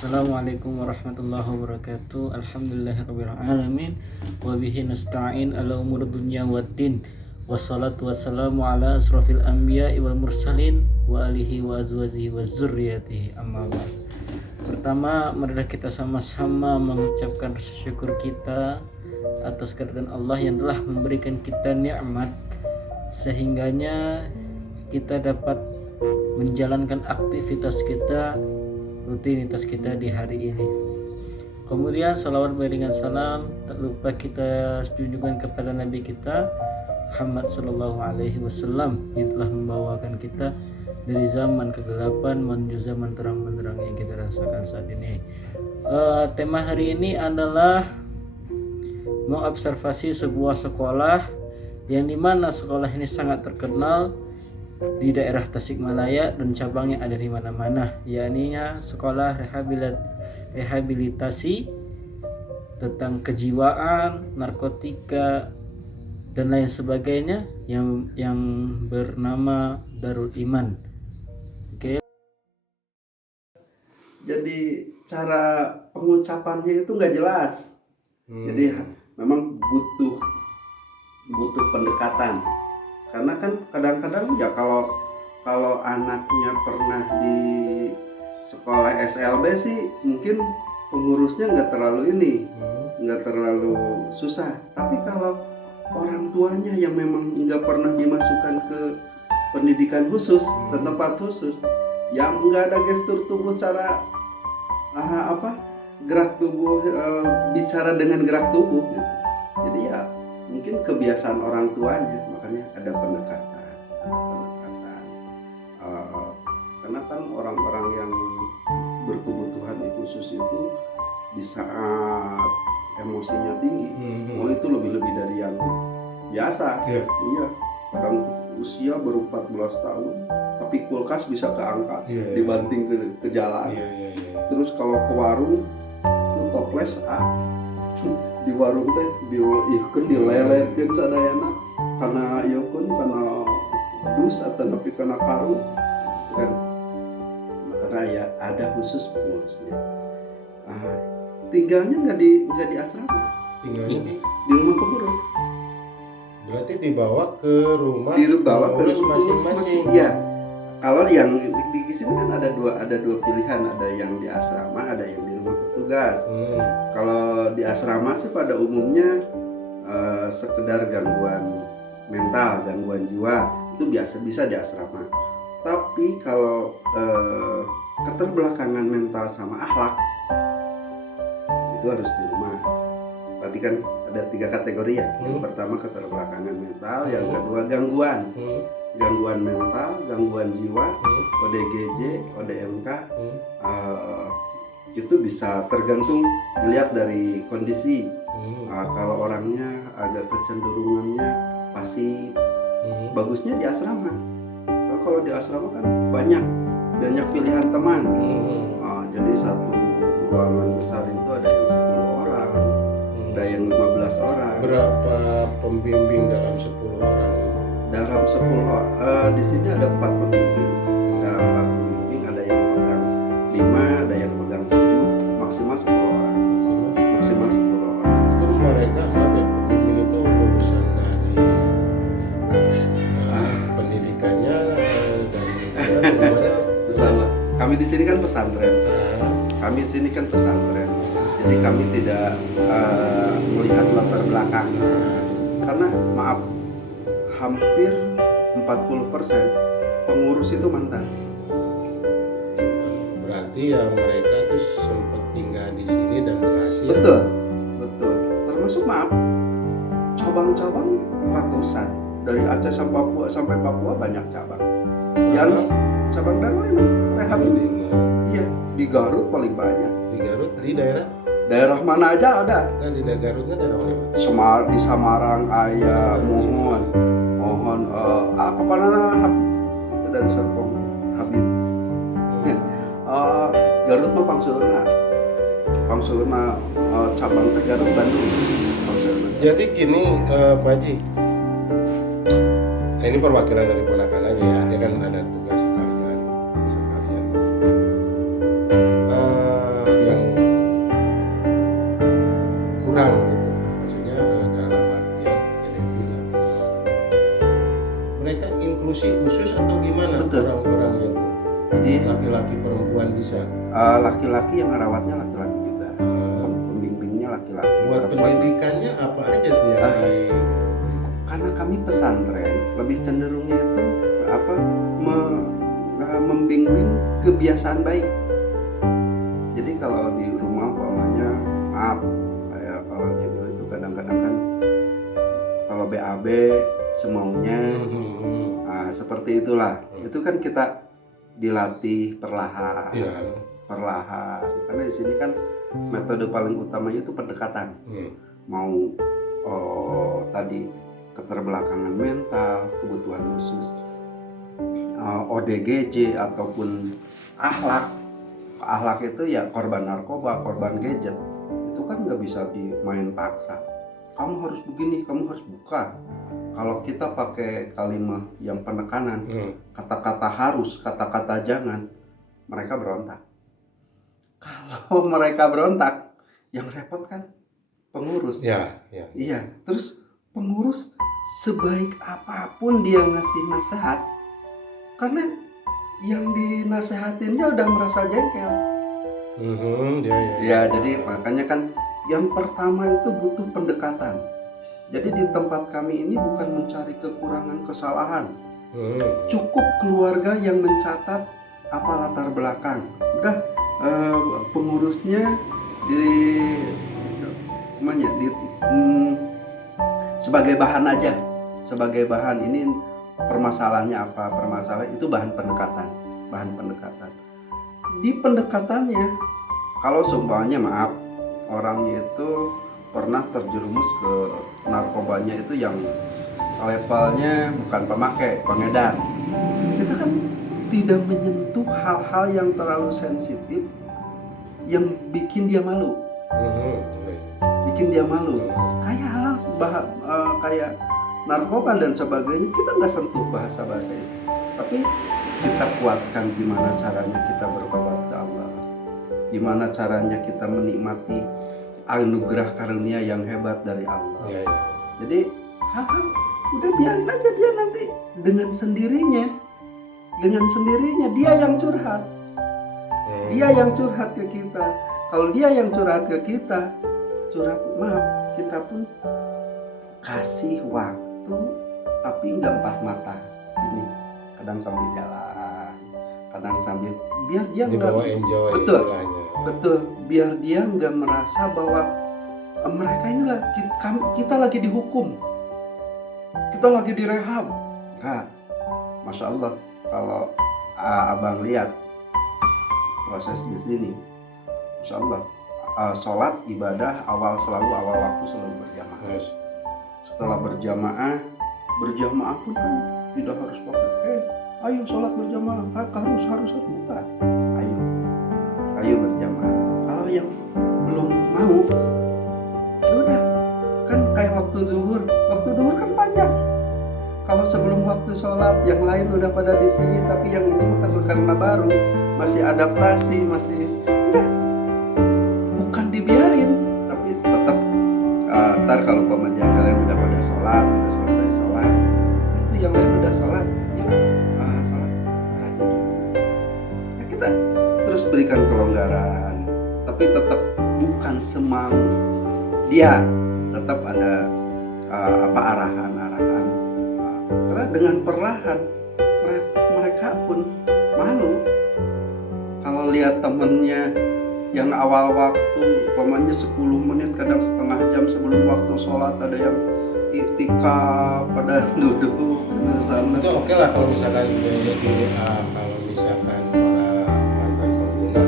Assalamualaikum warahmatullahi wabarakatuh. Alhamdulillahirabbil alamin wa bihi nasta'in ala umuri dunya waddin. Wassalatu wassalamu ala asrofil anbiya'i wal mursalin wa alihi wa azwajihi wa dzurriyyatihi. Amma ba'd. Pertama, marilah kita sama-sama mengucapkan rasa syukur kita atas kehadiran Allah yang telah memberikan kita nikmat sehingganya kita dapat menjalankan aktivitas kita, rutinitas kita di hari ini. Kemudian salawat beriringan salam tak lupa kita junjungan kepada Nabi kita Muhammad Sallallahu Alaihi Wasallam yang telah membawakan kita dari zaman kegelapan menuju zaman terang benderang yang kita rasakan saat ini. Tema hari ini adalah mengobservasi sebuah sekolah yang dimana sekolah ini sangat terkenal di daerah Tasikmalaya dan cabangnya ada di mana-mana, yakni sekolah rehabilitasi tentang kejiwaan, narkotika dan lain sebagainya yang bernama Darul Iman. Oke. Jadi cara pengucapannya itu nggak jelas. Jadi memang butuh pendekatan. Karena kan kadang-kadang ya kalau anaknya pernah di sekolah SLB sih mungkin pengurusnya nggak terlalu susah. Tapi kalau orang tuanya yang memang nggak pernah dimasukkan ke pendidikan khusus, ke tempat khusus, yang nggak ada gestur tubuh, cara gerak tubuh, bicara dengan gerak tubuh gitu. Jadi ya mungkin kebiasaan orang tuanya, makanya ada pendekatan. Karena kan orang-orang yang berkebutuhan khusus itu di saat emosinya tinggi, itu lebih dari yang biasa. Iya, kadang usia baru 14 tahun, tapi kulkas bisa keangkat dibanting ke jalan. Terus kalau ke warung, itu toples di warung teh dileletkeun sadayana karena ieu karena dus atau tapi karena karung kan, karena ya ada khusus pengurusnya. Tinggalnya nggak di asrama, tinggalnya di rumah pengurus. Berarti dibawa ke rumah pengurus masing-masing. Iya. Kalau yang di sini kan ada dua pilihan, ada yang di asrama, ada yang di rumah petugas. Kalau di asrama sih pada umumnya sekedar gangguan mental, gangguan jiwa itu biasa bisa di asrama. Tapi kalau keterbelakangan mental sama akhlak itu harus di rumah. Berarti kan ada 3 kategori ya. Yang pertama keterbelakangan mental, yang kedua gangguan mental, gangguan jiwa, ODGJ, ODMK. Itu bisa tergantung dilihat dari kondisi. Kalau orangnya agak kecenderungannya pasif, bagusnya di asrama. Kalau di asrama kan banyak pilihan teman. Jadi satu ruangan besar itu ada yang 10 orang, ada yang 15 orang. Berapa pembimbing dalam 10 orang? Dalam 10 orang, di sini ada 4 pembimbing. Dalam 4 pembimbing ada yang pegang 5, ada yang pegang 7, maksimal 10 orang. Maksimal 10 orang. Itu mereka pembimbing itu lulusan dari pendidikannya dan bagaimana? Bersama. Kami di sini kan pesantren. Jadi kami tidak melihat latar belakang. Karena maaf, hampir 40% pengurus itu mantan. Berarti ya mereka tuh sempat tinggal di sini dan berhasil. Betul. Termasuk cabang-cabang ratusan. Dari Aceh sampai Papua banyak cabang. Yang cabang Darul Iman, rehabilitasi. Iya, di Garut paling banyak. Di Garut, di daerah mana aja ada. kan di Garutnya daerah mana? Di Samarang, Mohon, apa karena itu dari Serpong Habib. Garut mah Pangsurna cabang teh Garut Bandung. Jadi gini Pak Haji, ini perwakilan dari ponakan aja ya, dia kan ada tugas sekalian. Laki-laki yang ngerawatnya laki-laki juga, pembimbingnya laki-laki. Buat pendidikannya apa aja tuh yang Karena kami pesantren lebih cenderungnya itu apa membimbing kebiasaan baik. Jadi kalau di rumah umpamanya, maaf, kayak kalau dia bilang itu kadang-kadang kan kalau BAB semaunya, seperti itulah. Itu kan kita dilatih perlahan, perlahan. Karena di sini kan metode paling utamanya itu pendekatan. Mau tadi keterbelakangan mental, kebutuhan khusus, ODGJ ataupun akhlak. Akhlak itu ya korban narkoba, korban gadget. Itu kan nggak bisa dimain paksa. Kamu harus begini, kamu harus buka. Kalau kita pakai kalimat yang penekanan, kata-kata harus, kata-kata jangan, mereka berontak. Kalau mereka berontak, yang repot kan pengurus. Iya. Terus pengurus sebaik apapun dia ngasih nasihat, karena yang dinasehatinnya udah merasa jengkel. Ya, jadi makanya kan yang pertama itu butuh pendekatan. Jadi di tempat kami ini bukan mencari kekurangan kesalahan. Cukup keluarga yang mencatat apa latar belakang. Udah pengurusnya sebagai bahan aja. Sebagai bahan, ini permasalahannya apa, permasalahan itu bahan pendekatan. Di pendekatannya, kalau seumpamanya maaf, orangnya itu pernah terjerumus ke narkobanya itu yang levelnya bukan pemakai, pengedar. Kita kan tidak menyentuh hal-hal yang terlalu sensitif yang bikin dia malu. Kayak hal kayak narkoba dan sebagainya, kita nggak sentuh bahasa-bahasa itu. Tapi kita kuatkan gimana caranya kita bertobat ke Allah, gimana caranya kita menikmati anugerah karunia yang hebat dari Allah. Jadi hal-hal udah biarin aja dia nanti dengan sendirinya dia yang curhat. Dia yang curhat ke kita. Kalau dia yang curhat ke kita, maaf, kita pun kasih waktu, tapi nggak empat mata. Ini kadang sambil jalan, kadang sambil biar dia nggak betul, biar dia nggak merasa bahwa mereka inilah kita lagi dihukum, kita lagi direhab. Kak, masya Allah, kalau abang lihat proses di sini, masya Allah, sholat ibadah selalu awal waktu selalu berjamaah. Setelah berjamaah pun kan tidak harus pakai ayo sholat berjamaah, harus bukan, ayo berjamaah. Kalau yang belum mau, ya udah, kan kayak waktu zuhur kan panjang. Kalau sebelum waktu sholat yang lain udah pada di sini, tapi yang ini karena baru masih adaptasi, masih udah, bukan dibiarin, tapi tetap ntar kalau pemaja kalian udah pada sholat, udah selesai sholat, itu yang lain udah sholat, ya sholat aja. Nah, kita terus berikan kelonggaran, tapi tetap bukan semau dia, tetap ada arahan. Karena dengan perlahan mereka pun malu kalau lihat temennya yang awal waktu pokoknya 10 menit, kadang setengah jam sebelum waktu sholat ada yang iktikaf, pada duduk di sana. Itu oke lah kalau misalkan kalau misalkan para mantan pengguna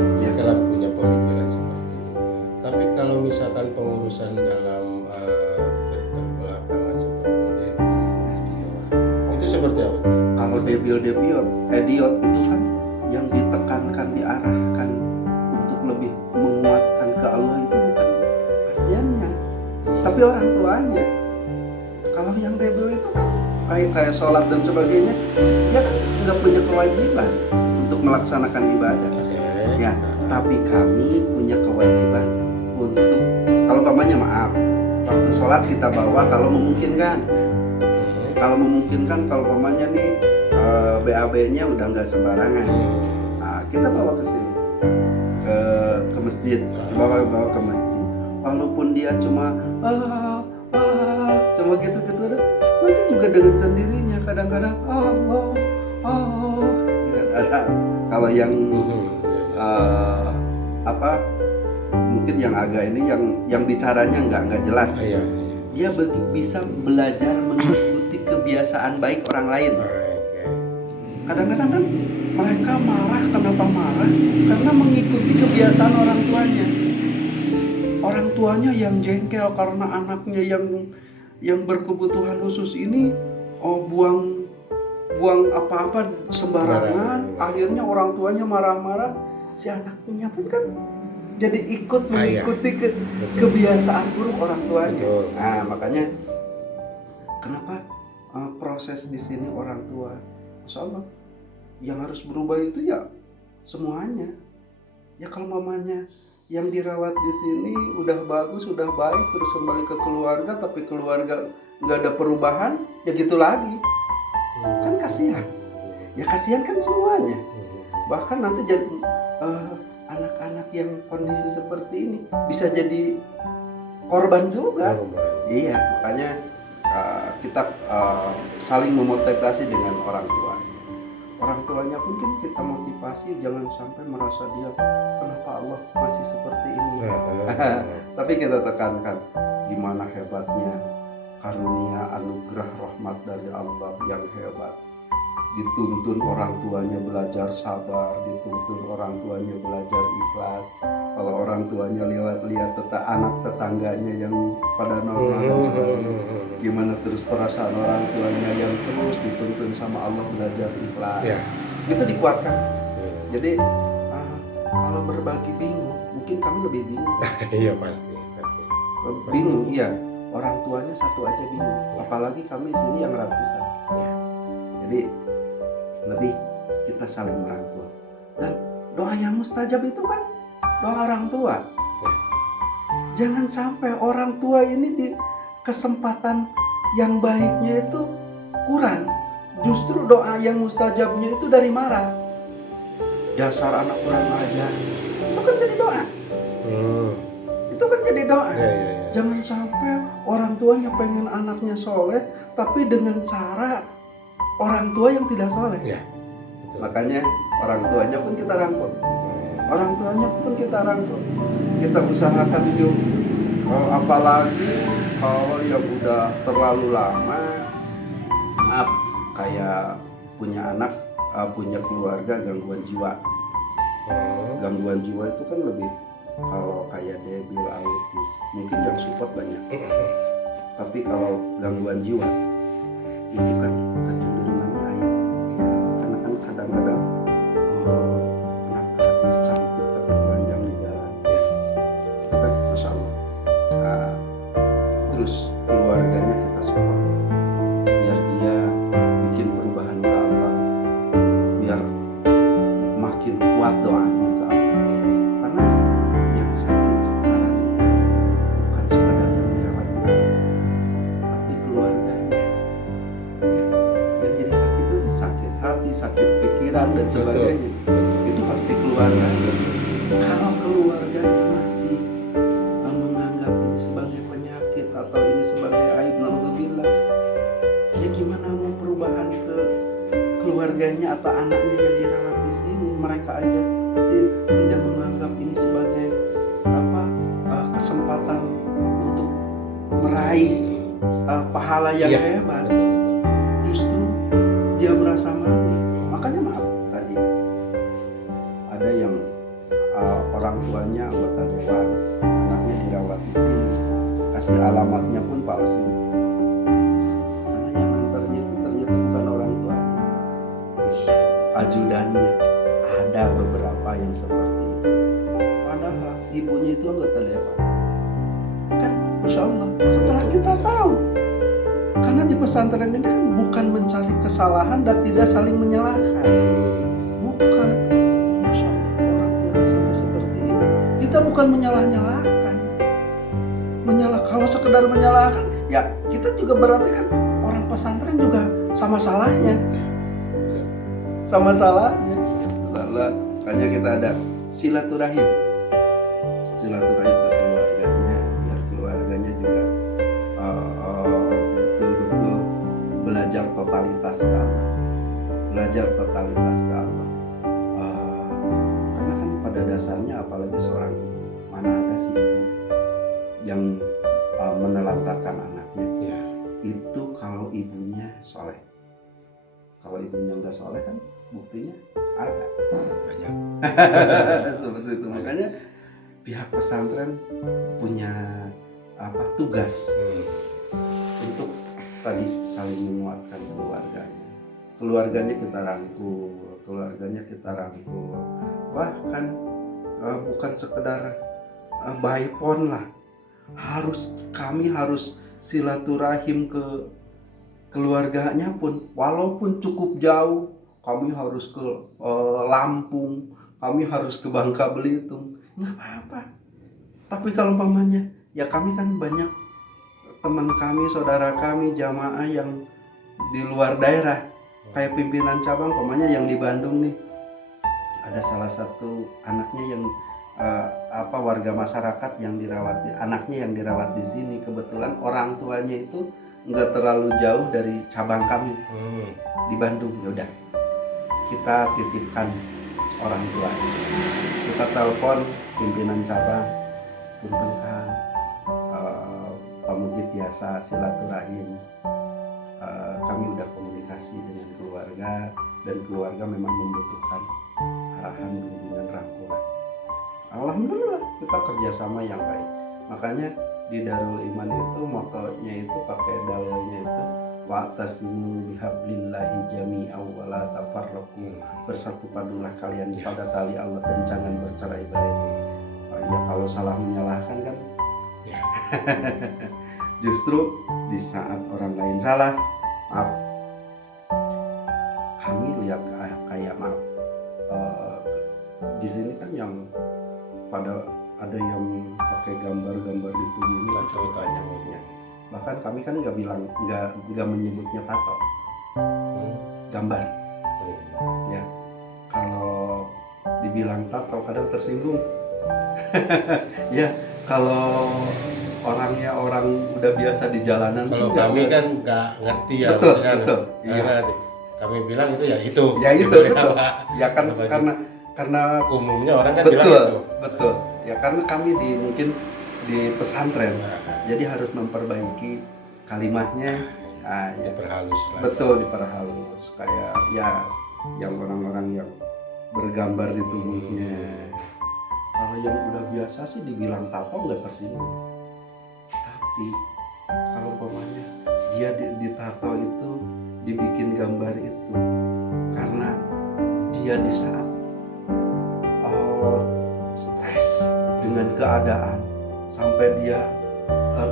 lah punya pemikiran seperti itu. Tapi kalau misalkan pengurusan dalam keterbelakangan seperti itu seperti apa? Kalau idiot itu kan yang ditekankan, diarahkan untuk lebih menguatkan ke Allah itu bukan pasiennya, tapi orang tuanya. Kalau yang rebel itu kan kayak sholat dan sebagainya, dia kan nggak punya kewajiban untuk melaksanakan ibadah. Ya, tapi kami punya kewajiban untuk, kalau umpamanya maaf, waktu sholat kita bawa kalau memungkinkan. Kalau umpamanya nih BAB-nya udah nggak sembarangan, nah, kita bawa ke sini. ke masjid, bawa ke masjid. Walaupun dia cuma cuma gitu-gitu nanti juga dengan sendirinya kadang-kadang ada kalau yang mungkin yang agak ini yang bicaranya nggak jelas. Dia bisa belajar mengikuti kebiasaan baik orang lain. Kadang-kadang kan mereka marah. Kenapa marah? Karena mengikuti kebiasaan orang tuanya. Orang tuanya yang jengkel karena anaknya yang berkebutuhan khusus ini buang apa-apa sembarangan. Akhirnya orang tuanya marah-marah. Si anaknya pun kan jadi ikut mengikuti kebiasaan buruk orang tuanya. Nah, makanya kenapa proses di sini orang tua, Masya Allah, yang harus berubah itu ya semuanya. Ya kalau mamanya yang dirawat di sini udah bagus, udah baik, terus kembali ke keluarga, tapi keluarga nggak ada perubahan, ya gitu lagi. Kan kasihan. Ya kasihan kan semuanya. Bahkan nanti jadi anak-anak yang kondisi seperti ini bisa jadi korban juga. Iya, makanya kita saling memotivasi dengan orang tua. Orang tuanya pun kan kita motivasi jangan sampai merasa dia kenapa Allah masih seperti ini. Tapi kita tekankan gimana hebatnya karunia anugerah rahmat dari Allah yang hebat. Dituntun orang tuanya belajar sabar, dituntun orang tuanya belajar ikhlas. Kalau orang tuanya lihat anak tetangganya yang pada normal, gimana terus perasaan orang tuanya yang terus dituntun sama Allah belajar ikhlas. Itu dikuatkan. Jadi kalau berbagi bingung, mungkin kami lebih bingung. Iya pasti. Bingung, iya. Orang tuanya satu aja bingung, apalagi kami di sini yang ratusan. Jadi lebih kita saling merangkul. Dan doa yang mustajab itu kan doa orang tua. Jangan sampai orang tua ini di kesempatan yang baiknya itu kurang. Justru doa yang mustajabnya itu dari marah. Dasar anak kurang ajar. Itu kan jadi doa. Itu kan jadi doa. Jangan sampai orang tuanya pengen anaknya soleh, tapi dengan cara orang tua yang tidak soleh. Makanya orang tuanya pun kita rangkul. Kita usahakan yuk. Apalagi kalau yang udah terlalu lama, kayak punya anak, punya keluarga gangguan jiwa. Gangguan jiwa itu kan lebih, kalau kayak debil, autis, mungkin yang support banyak. Tapi kalau gangguan jiwa itu kan kecenderungan lain. Karena kan kadang-kadang anak habis campur tapi telanjang di jalan. Itu kan Masya Allah. Terus keluarganya kita support biar dia bikin perubahan ke Allah, biar makin kuat doanya ke Allah. Karena yang sakit sekarang itu bukan sekadar yang dirawat di sini, tapi keluarganya. Yang jadi sakit itu sakit hati, sakit pikiran dan sebagainya. Itu pasti keluarganya. Kalau keluarganya masih menganggap ini sebagai penyakit atau ini sebagai aib, naudzubillah, ya gimana mau perubahan ke keluarganya atau anaknya yang dirawat di sini? Mereka aja tidak menganggap ini sebagai kesempatan untuk meraih pahala yang hebat. Justru dia merasa malu. Makanya maaf tadi ada yang orang tuanya anggota dewan, anaknya dirawat di sini, kasih alamatnya pun palsu. Karena yang antarnya itu ternyata bukan orang tuanya, ajudannya. Ada beberapa yang seperti itu. Padahal ibunya itu anggota dewan. Kan Masya Allah, setelah kita tahu, karena di pesantren ini kan bukan mencari kesalahan dan tidak saling menyalahkan. Bukan. Masya Allah, orang tuanya sampai seperti ini. Kita bukan menyalah-nyalahkan. Kalau sekedar menyalahkan, ya kita juga berarti kan orang pesantren juga sama salahnya. Sama salahnya. Makanya kita ada silaturahim ke keluarganya, biar keluarganya juga betul-betul belajar totalitas ke Allah, karena kan pada dasarnya apalagi seorang ibu, mana ada sih ibu yang menelantarkan anaknya. Ya. Itu kalau ibunya soleh. Kalau ibunya nggak soleh kan buktinya ada. Banyak. Seperti itu. Makanya pihak pesantren punya tugas untuk tadi saling menguatkan keluarganya kita rangkul, bahkan bukan sekedar by phone lah, kami harus silaturahim ke keluarganya pun, walaupun cukup jauh, kami harus ke Lampung, kami harus ke Bangka Belitung, nggak apa-apa. Tapi kalau umpamanya, ya kami kan banyak teman kami, saudara kami, jamaah yang di luar daerah, kayak pimpinan cabang, umpamanya yang di Bandung nih, ada salah satu anaknya yang warga masyarakat yang anaknya yang dirawat di sini, kebetulan orang tuanya itu nggak terlalu jauh dari cabang kami di Bandung. Yaudah, kita titipkan orang tua, kita telepon pimpinan cabang, punten Kang, pamugit biasa silaturahim, kami udah komunikasi dengan keluarga dan keluarga memang membutuhkan arahan, bimbingan, rangkulan. Alhamdulillah kita kerjasama yang baik. Makanya di Darul Iman itu motonya itu pakai dalilnya itu wa'tasimu bihablillahi jami'an wa la tafarraqu, bersatu padulah kalian pada tali Allah dan jangan bercerai-berai. Ya kalau salah menyalahkan kan Ya. justru di saat orang lain salah, maaf, kami lihat kayak maaf, di sini kan yang pada ada yang pakai gambar-gambar di tubuhnya, Tato-tatonya. bahkan kami kan nggak menyebutnya tato, gambar. Ya, kalau dibilang tato kadang tersinggung. Ya, kalau orangnya orang udah biasa di jalanan Kalau sih kami nggak- kan nggak ngerti ya. Betul, maksudnya, betul. Iya. karena kami bilang itu ya itu. Ya itu Dibeli betul. apa? Ya kan Apa sih? karena Umumnya orang kan bilang itu. betul. Ya karena kami mungkin di pesantren, Nah, jadi harus memperbaiki kalimatnya. Ya, diperhalus lah. betul, diperhalus kayak ya yang orang-orang yang bergambar di tubuhnya. Kalau yang udah biasa sih dibilang tato nggak tersinggung. Tapi kalau umpamanya dia di tato itu dibikin gambar itu karena dia di saat stres dengan keadaan sampai dia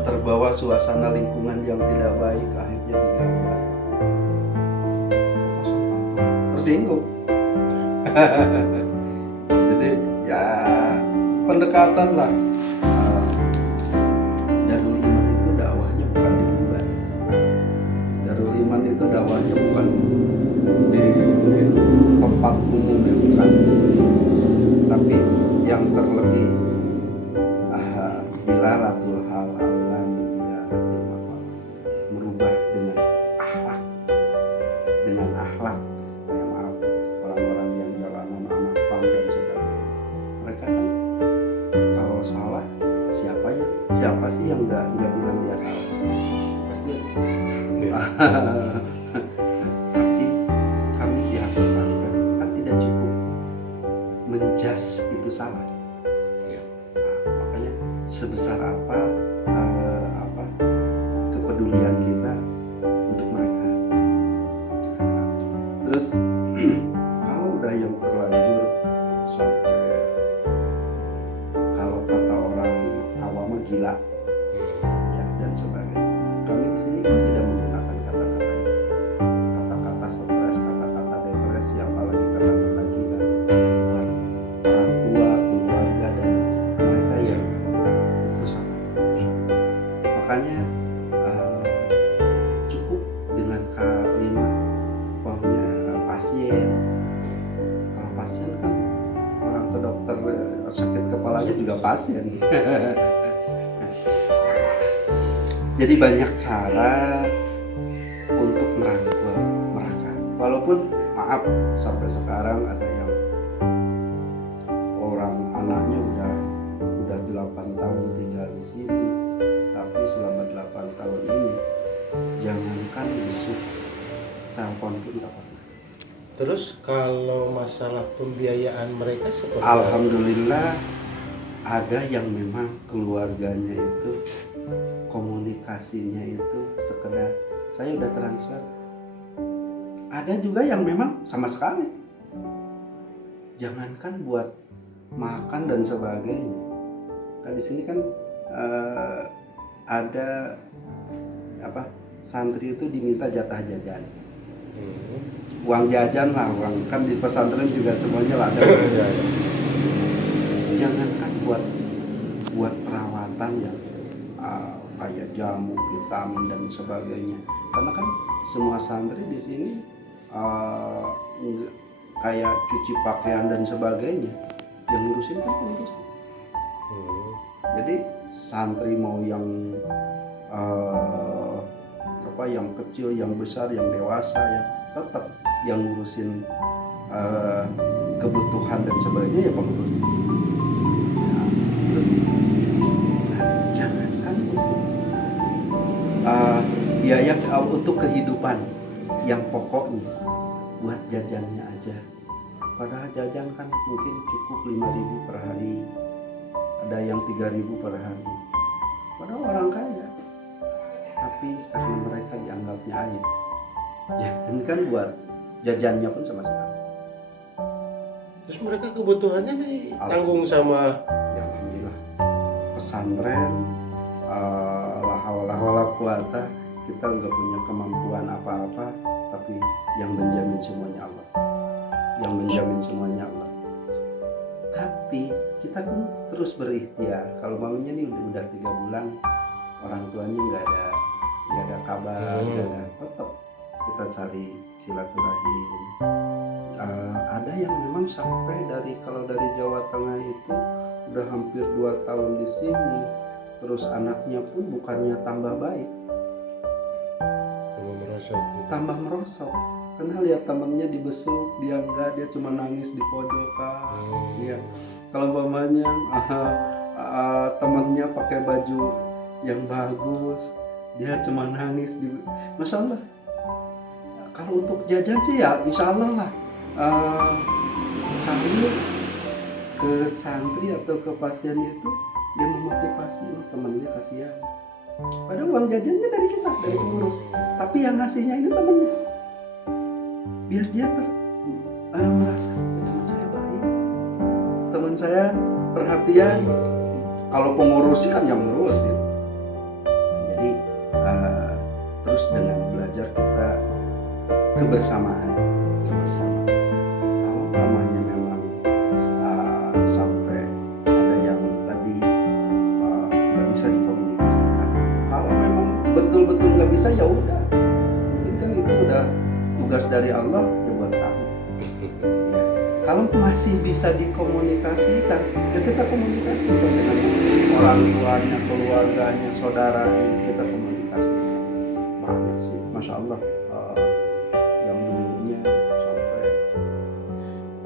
terbawa suasana lingkungan yang tidak baik, akhirnya digambar tersinggung. Jadi ya pendekatan lah. Darul Iman itu dakwahnya bukan di mimbar. Darul Iman itu dakwahnya bukan di tempat umum, ya bukan. Tapi yang terlebih dilalatul hal aulan dilalatul maqal, merubah dengan akhlak. Ya maaf, orang-orang yang jalanan, anak pang dan sebagainya, mereka kan kalau salah siapa sih yang nggak bilang dia salah, pasti. Tapi kami pihak pesantren kan tidak cukup menjas itu salah. Ya. Nah, makanya sebesar apa kepedulian kita untuk mereka. Nah, terus kalau udah yang terlanjur sampai kalau kata orang awam mah gila ya dan sebagainya, kami di sini kan tidak menggunakan kata-kata itu, kata-kata stres, kata-kata depresi, apalagi kata-kata gila buat orang tua, keluarga dan mereka yang itu sangat. Makanya cukup dengan kalimat pasien. Kalau pasien kan orang ke dokter juga pasien. Jadi banyak cara untuk merangkul mereka. Walaupun maaf sampai sekarang ada yang orang anaknya udah 8 tahun tinggal di sini, tapi selama 8 tahun ini jangankan besuk, telepon pun tak pernah. Terus kalau masalah pembiayaan mereka seperti Alhamdulillah ada yang memang keluarganya itu komunikasinya itu sekedar saya udah transfer. Ada juga yang memang sama sekali. Jangankan buat makan dan sebagainya. Kan di sini kan ada santri itu diminta jatah jajan. Uang jajan lah, uang kan di pesantren juga semuanya lah ada. Jangankan buat perawatan yang kayak jamu, vitamin dan sebagainya. Karena kan semua santri di sini kayak cuci pakaian dan sebagainya, yang ngurusin kan ngurusin. Jadi santri mau yang yang kecil, yang besar, yang dewasa, yang tetap yang ngurusin kebutuhan dan sebagainya ya pengurus. Terus jangankan biaya untuk kehidupan yang pokoknya buat jajannya aja. Padahal jajan kan mungkin cukup 5.000 per hari, ada yang 3.000 per hari. Padahal orang kaya, tapi karena mereka dianggapnya aib, jangan kan buat jajannya pun sama sekali. Terus mereka kebutuhannya ditanggung sama Ya alhamdulillah pesantren, la haula wala quwata, kita nggak punya kemampuan apa-apa, tapi yang menjamin semuanya Allah, yang menjamin semuanya Allah. Tapi kita pun terus berikhtiar. Kalau maunya nih udah 3 bulan orang tuanya nggak ada kabar, tetap kita cari silaturahim. Ada yang memang sampai kalau dari Jawa Tengah itu udah hampir 2 tahun di sini, terus anaknya pun bukannya tambah baik, tambah merosot. Karena lihat temannya dibesuk, dia enggak, dia cuma nangis di pojokan. Ya. Kalau umpamanya temannya pakai baju yang bagus, dia cuma nangis di. Masya Allah. Kalau untuk jajan sih ya insya Allah lah. Kami ke santri atau ke pasien itu dia memotivasi, temannya kasihan. Padahal uang jajannya dari kita, dari pengurus. Tapi yang ngasihnya ini temannya. Biar dia merasa teman saya baik, teman saya perhatian. Kalau pengurus kan yang ngurusin. Jadi terus dengan belajar kita kebersamaan. Kalau namanya memang sampai ada yang tadi nggak bisa dikomunikasikan. Kalau memang betul-betul nggak bisa ya udah. Mungkin kan itu udah tugas dari Allah ya buat kamu. Ya. Kalau masih bisa dikomunikasikan, ya kita komunikasikan dengan orang tuanya, keluarganya, saudaranya, kita komunikasikan. Banyak sih, masya Allah. Yang dulunya sampai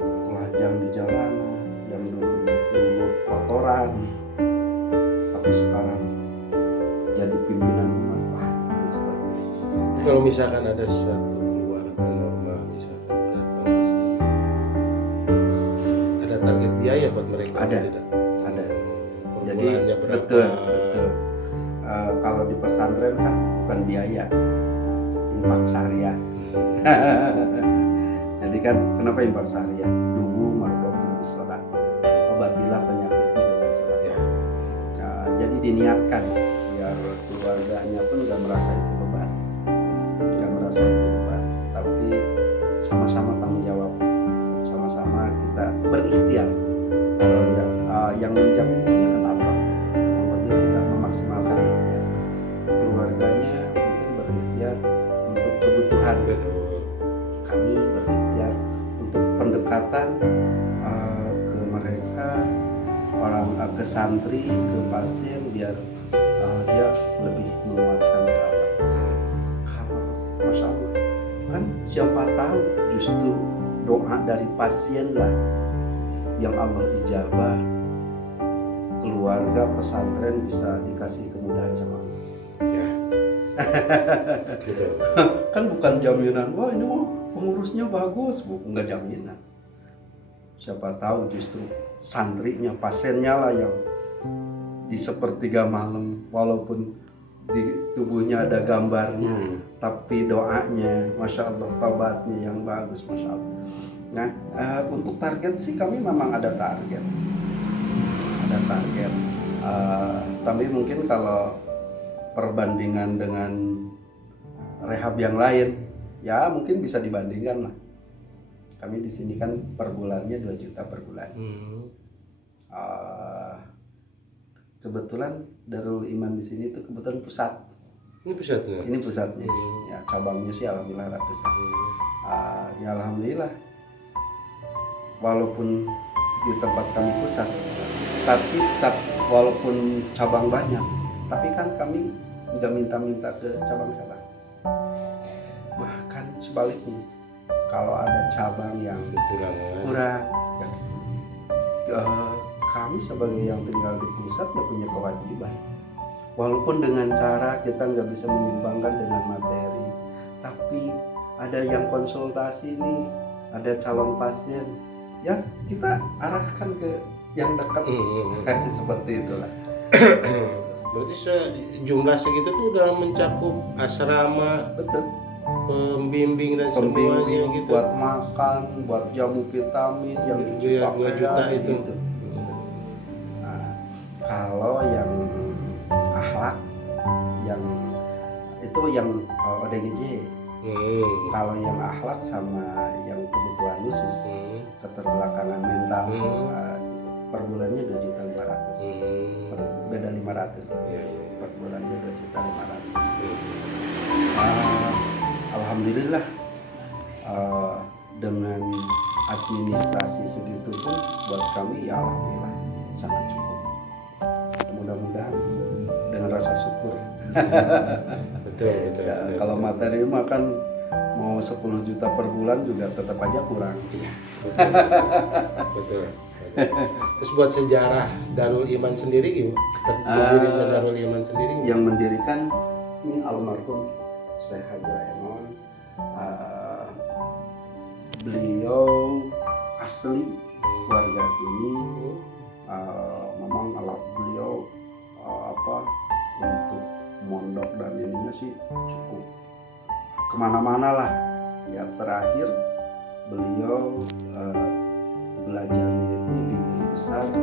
telanjang di jalanan, yang dulu kotoran, tapi sekarang jadi pimpinan umat. Kalau misalkan ada suatu keluarga normal misalkan datang ke sini, ada target biaya buat mereka? Ada, tidak? ada. Per Jadi bulannya berapa? betul. Kalau di pesantren kan bukan biaya, infak syariah. Jadi kan kenapa infak syariah? Dulu mardokum bisolat, obatilah penyakitmu dengan sholat. Ya. Jadi diniatkan biar keluarganya pun nggak merasa itu beban, tapi sama-sama tanggung jawab, sama-sama kita berikhtiar. Kalau yang menjamin ini kan Allah, yang penting kita memaksimalkan ikhtiar. Keluarganya mungkin berikhtiar untuk kebutuhan, kami berikhtiar untuk pendekatan ke mereka, ke santri, ke pasien biar dia lebih menguatkan dakwah. Kalau Masya Allah, kan siapa tahu justru doa dari pasien lah yang Allah ijabah, keluarga pesantren bisa dikasih kemudahan sama Allah. Ya. Gitu. Kan bukan jaminan, wah ini mah pengurusnya bagus, Bu. Enggak jaminan. Siapa tahu justru santrinya, pasiennya lah yang di sepertiga malam, walaupun di tubuhnya ada gambarnya, tapi doanya, Masya Allah, taubatnya yang bagus, Masya Allah. Nah, untuk target sih kami memang ada target. Tapi mungkin kalau perbandingan dengan rehab yang lain, ya mungkin bisa dibandingkan lah. Kami di sini kan per bulannya 2 juta per bulan. Kebetulan Darul Iman di sini itu kebetulan pusat. Ini pusatnya. Ini pusatnya. Ya cabangnya sih alhamdulillah ratusan. Ya alhamdulillah. Walaupun di tempat kami pusat, tapi walaupun cabang banyak, tapi kan kami nggak minta ke cabang-cabang. Bahkan sebaliknya, kalau ada cabang yang kurang, ya, kami sebagai yang tinggal di pusat ya punya kewajiban. Walaupun dengan cara kita nggak bisa menyimbangkan dengan materi, tapi ada yang konsultasi nih, ada calon pasien, ya kita arahkan ke yang dekat. Seperti itulah. Berarti jumlah segitu tuh udah mencakup asrama, Betul. pembimbing dan semuanya gitu. Buat makan, buat jamu vitamin yang Iya, 2 juta itu. gitu. Nah, kalau yang akhlak, yang itu yang ODGJ. Kalau yang akhlak sama yang kebutuhan khusus, keterbelakangan mental, per bulannya 2.500.000. Beda 500. Per bulannya 2.500.000. Alhamdulillah, dengan administrasi segitu pun buat kami ya alhamdulillah sangat cukup. Mudah-mudahan dengan rasa syukur. Betul. Kalau materi mah kan mau 10 juta per bulan juga tetap aja kurang. Betul. Terus buat sejarah Darul Iman sendiri gimana? Mendirikan Darul Iman sendiri gimana? Yang mendirikan ini almarhum Syekh Hajar Enon. Beliau asli warga sini. Memang alat beliau untuk mondok dan ininya sih cukup kemana-mana lah. Ya terakhir beliau belajarnya itu di Guru Besar di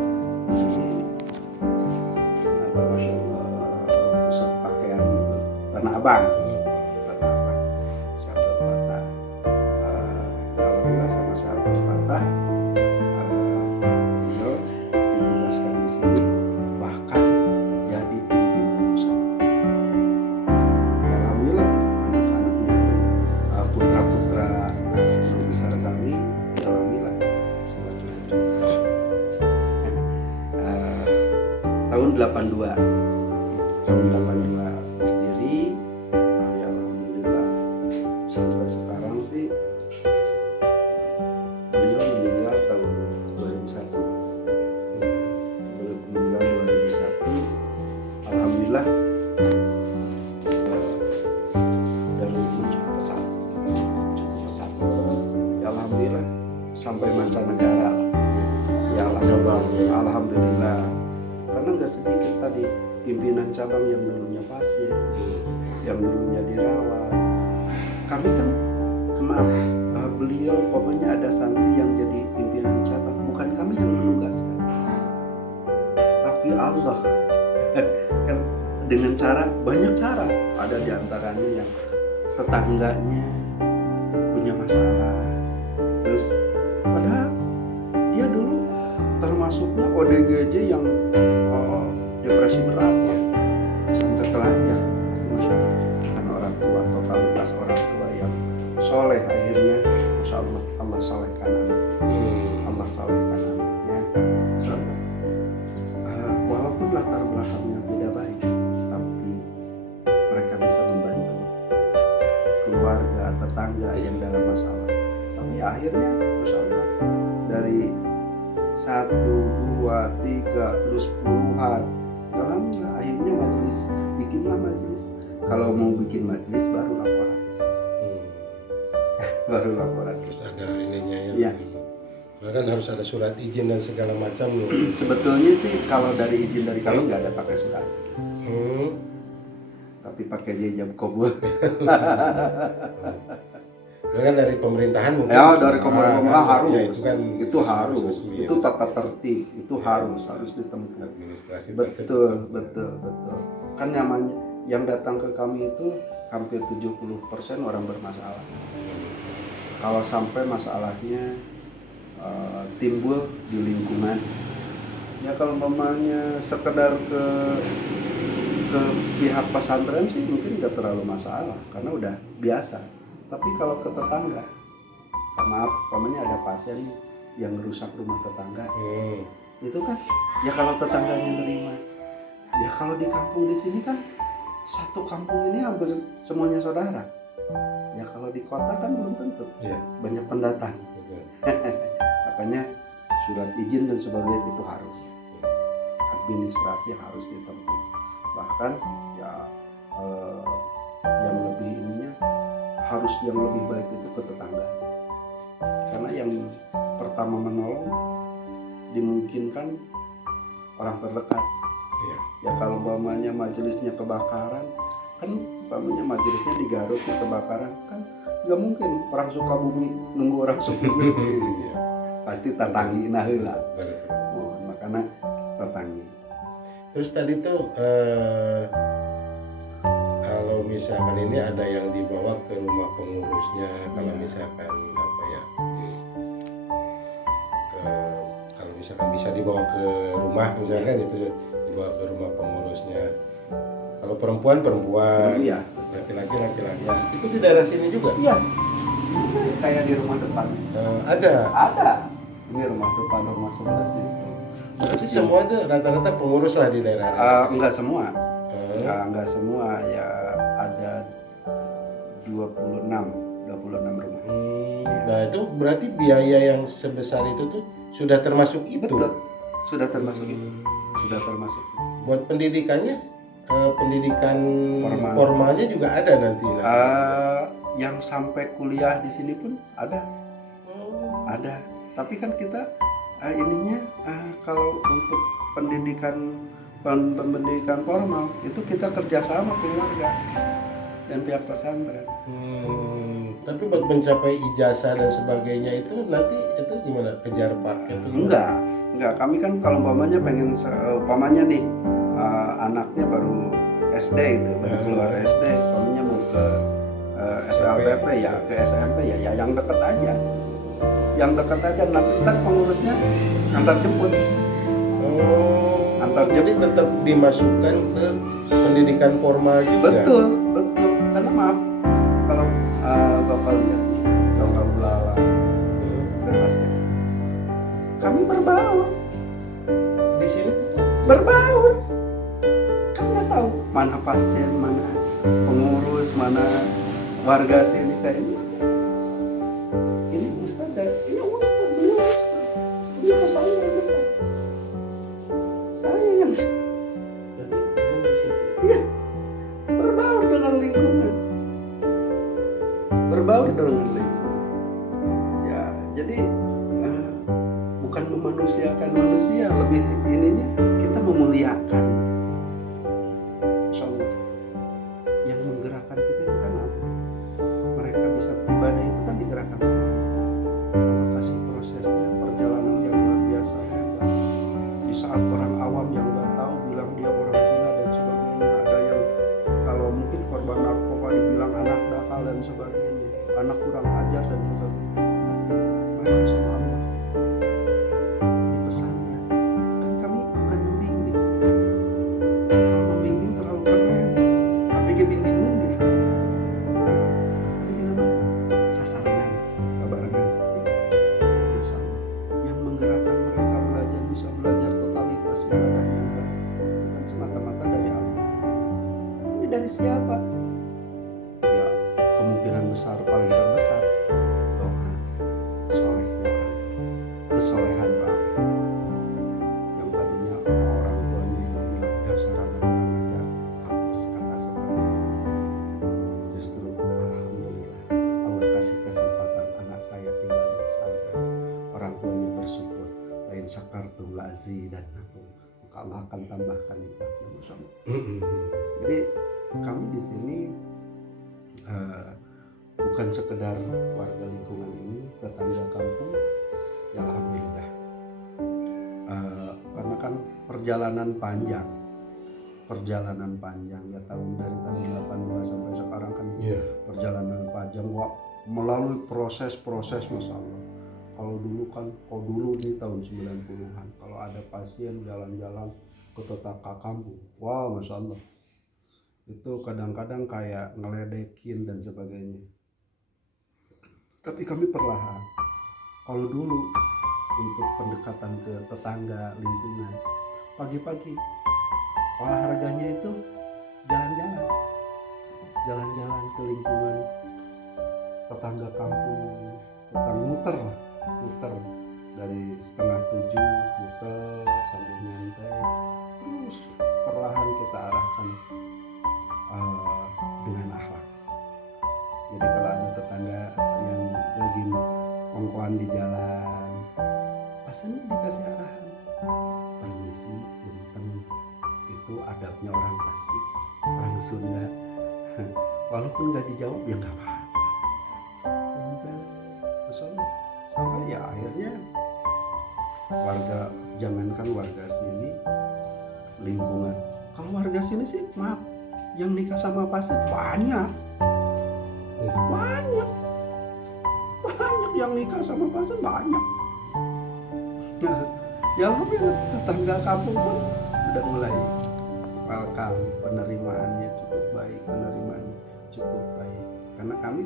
pusat pakaian gitu, Tanah Abang. Sahabat Fatah. Kalau nggak sama Sahabat Fatah, beliau ditugaskan di sini, bahkan jadi pimpinan pusat. Alhamdulillah anak-anaknya putra-putra Guru Besar kami, alhamdulillah sangat cukup. Tahun 82 berdiri, ya alhamdulillah sampai sekarang sih. Beliau meninggal tahun 2001. Alhamdulillah dari cukup pesat. Ya alhamdulillah sampai mancanegara. Ya alhamdulillah. Karena nggak sedikit tadi pimpinan cabang yang dulunya pasien, yang dulunya dirawat. Kami kan kenapa beliau pokoknya ada santri yang jadi pimpinan cabang, bukan kami yang menugaskan, tapi Allah. Kan dengan banyak cara. Ada diantaranya yang tetangganya punya masalah, terus padahal dia dulu termasuknya ODGJ yang depresi berat ya, sampai telanjang. Karena orang tua, totalitas orang tua yang soleh, akhirnya Masya Allah, Allah solehkan anaknya. Allah solehkan anaknya. hal yang tidak baik, tapi mereka bisa membantu keluarga, tetangga yang dalam masalah. Sampai akhirnya Masya Allah, dari 1, 2, 3 terus puluhan, dalam akhirnya majelis, bikinlah majelis. Kalau mau bikin majelis baru laporan, baru laporan. Terus ada ininya Ya. Bahkan harus ada surat izin dan segala macam loh. Sebetulnya sih kalau dari izin dari kami nggak ada pakai surat, tapi pakai ijab kabul. Bahkan dari pemerintahan mungkin. Ya dari pemerintah harus, Ya, itu kan itu harus, resmi, itu tata tertib, itu harus ditempuh. administrasi. Betul. Kan namanya yang datang ke kami itu hampir 70% orang bermasalah. Kalau sampai masalahnya timbul di lingkungan, ya kalau umpamanya sekedar ke pihak pesantren sih mungkin nggak terlalu masalah karena udah biasa. Tapi kalau ke tetangga, maaf, umpamanya ada pasien yang rusak rumah tetangga, itu kan ya kalau tetangganya nerima, ya kalau di kampung di sini kan satu kampung ini hampir semuanya saudara. Ya kalau di kota kan belum tentu, banyak pendatang. Makanya surat izin dan sebagainya itu harus, administrasi harus ditempuh. Bahkan ya yang lebih ininya harus yang lebih baik itu ke tetangga, karena yang pertama menolong dimungkinkan orang terdekat. Ya kalau umpamanya majelisnya kebakaran, kan umpamanya majelisnya di Garut ya kebakaran, kan nggak mungkin orang Sukabumi nunggu orang Sukabumi. Pasti tatangi nah heula. Makanya tatangi. Terus tadi tuh kalau misalkan ini ada yang dibawa ke rumah pengurusnya, kalau misalkan apa ya, kalau misalkan bisa dibawa ke rumah misalkan itu dibawa ke rumah pengurusnya. Kalau perempuan, laki-laki. Itu di daerah sini juga? Iya. Kayak di rumah depan. Ada. Ini rumah depan, rumah sebelah sini. Berarti semua itu rata-rata pengurus lah di daerah sini? Enggak semua. Enggak semua, ya ada 26 rumah. Nah itu berarti biaya yang sebesar itu tuh sudah termasuk itu? Betul. Sudah termasuk itu. Sudah termasuk. Buat pendidikannya, pendidikan Formal. formalnya juga ada nanti? Yang sampai kuliah di sini pun ada. Ada. Tapi kan kita ininya kalau untuk pendidikan formal itu kita kerjasama keluarga dan pihak pesantren. Tapi buat mencapai ijazah dan sebagainya itu nanti itu gimana, kejar paket itu gimana? Enggak. Kami kan kalau umpamanya pengen nih anaknya baru SD itu, baru keluar SD, umpamanya mau ke SLPP ya, ke SMP ya yang dekat aja. Yang dekat aja, nanti ntar pengurusnya antar jemput. Jadi tetap dimasukkan ke pendidikan formal juga? Betul. Karena maaf, kalau Bapak lihat Bapak Bulala, kan pasien. Kami berbaur. Di sini Berbaur. Kan nggak tahu mana pasien, mana pengurus, mana warga sini kayaknya. Ini Ustaz, beliau Ustaz. Beliau saya yang besar. Saya yang iya, berbaur dengan lingkungan. Ya, jadi bukan memanusiakan manusia, lebih ininya kita memuliakan. Soalnya yang menggerakkan kita itu kan apa? Mereka bisa ibadah itu kan digerakkan. Allah kasih prosesnya, perjalanan yang luar biasa hebat. Di saat orang awam yang nggak tahu bilang dia orang gila dan sebagainya, ada yang kalau mungkin korban narkoba dibilang anak nakal dan sebagainya, anak kurang ajar dan sebagainya. Tapi mereka sama Allah di pesantren. Kan kami bukan membimbing. Kalau membimbing terlalu keren, tapi kebimbingan gitu. Tapi kita mah sasaran, kabarangan. Masya Allah, yang menggerakkan mereka bisa belajar totalitas ibadah yang baik. Itu kan semata dari siapa? Ya kemungkinan besar paling terbesar doa solehnya orang, kesolehan orang. Yang tadinya orang tuanya yang bilang dasar anak kurang ajar, hapus kata seperti itu. Justru alhamdulillah Allah kasih kesempatan anak saya tinggal di pesantren. Orang tuanya bersyukur, lain syakartum la azidannakum, maka Allah akan tambahkan nikmatnya. Masya Allah. Jadi kami di sini bukan sekedar warga lingkungan ini, tetangga kampung, ya alhamdulillah. Karena kan perjalanan panjang ya, dari tahun 82 sampai sekarang kan perjalanan panjang, melalui proses-proses, Masya Allah. Kalau dulu nih tahun 90-an, kalau ada pasien jalan-jalan ke tetangga kampung, wah Masya Allah, itu kadang-kadang kayak ngeledekin dan sebagainya. Tapi kami perlahan. Kalau dulu untuk pendekatan ke tetangga lingkungan, pagi-pagi olahraganya itu jalan-jalan ke lingkungan tetangga kampung, muter dari 6:30 muter sambil nyantai, terus perlahan kita arahkan dengan akhlak. Jadi kalau ada tetangga yang lagi kongkoan di jalan, pastinya dikasih arahan, permisi, punten, itu adabnya orang Tasik, orang Sunda. Walaupun nggak dijawab ya nggak apa-apa. Masya Allah. Sampai ya akhirnya jangankan warga sini, lingkungan. Kalau warga sini sih maaf, yang nikah sama pasien banyak yang nikah sama pasien banyak. Ya alhamdulillah, tetangga kampung pun udah mulai welcome, penerimaannya cukup baik. Karena kami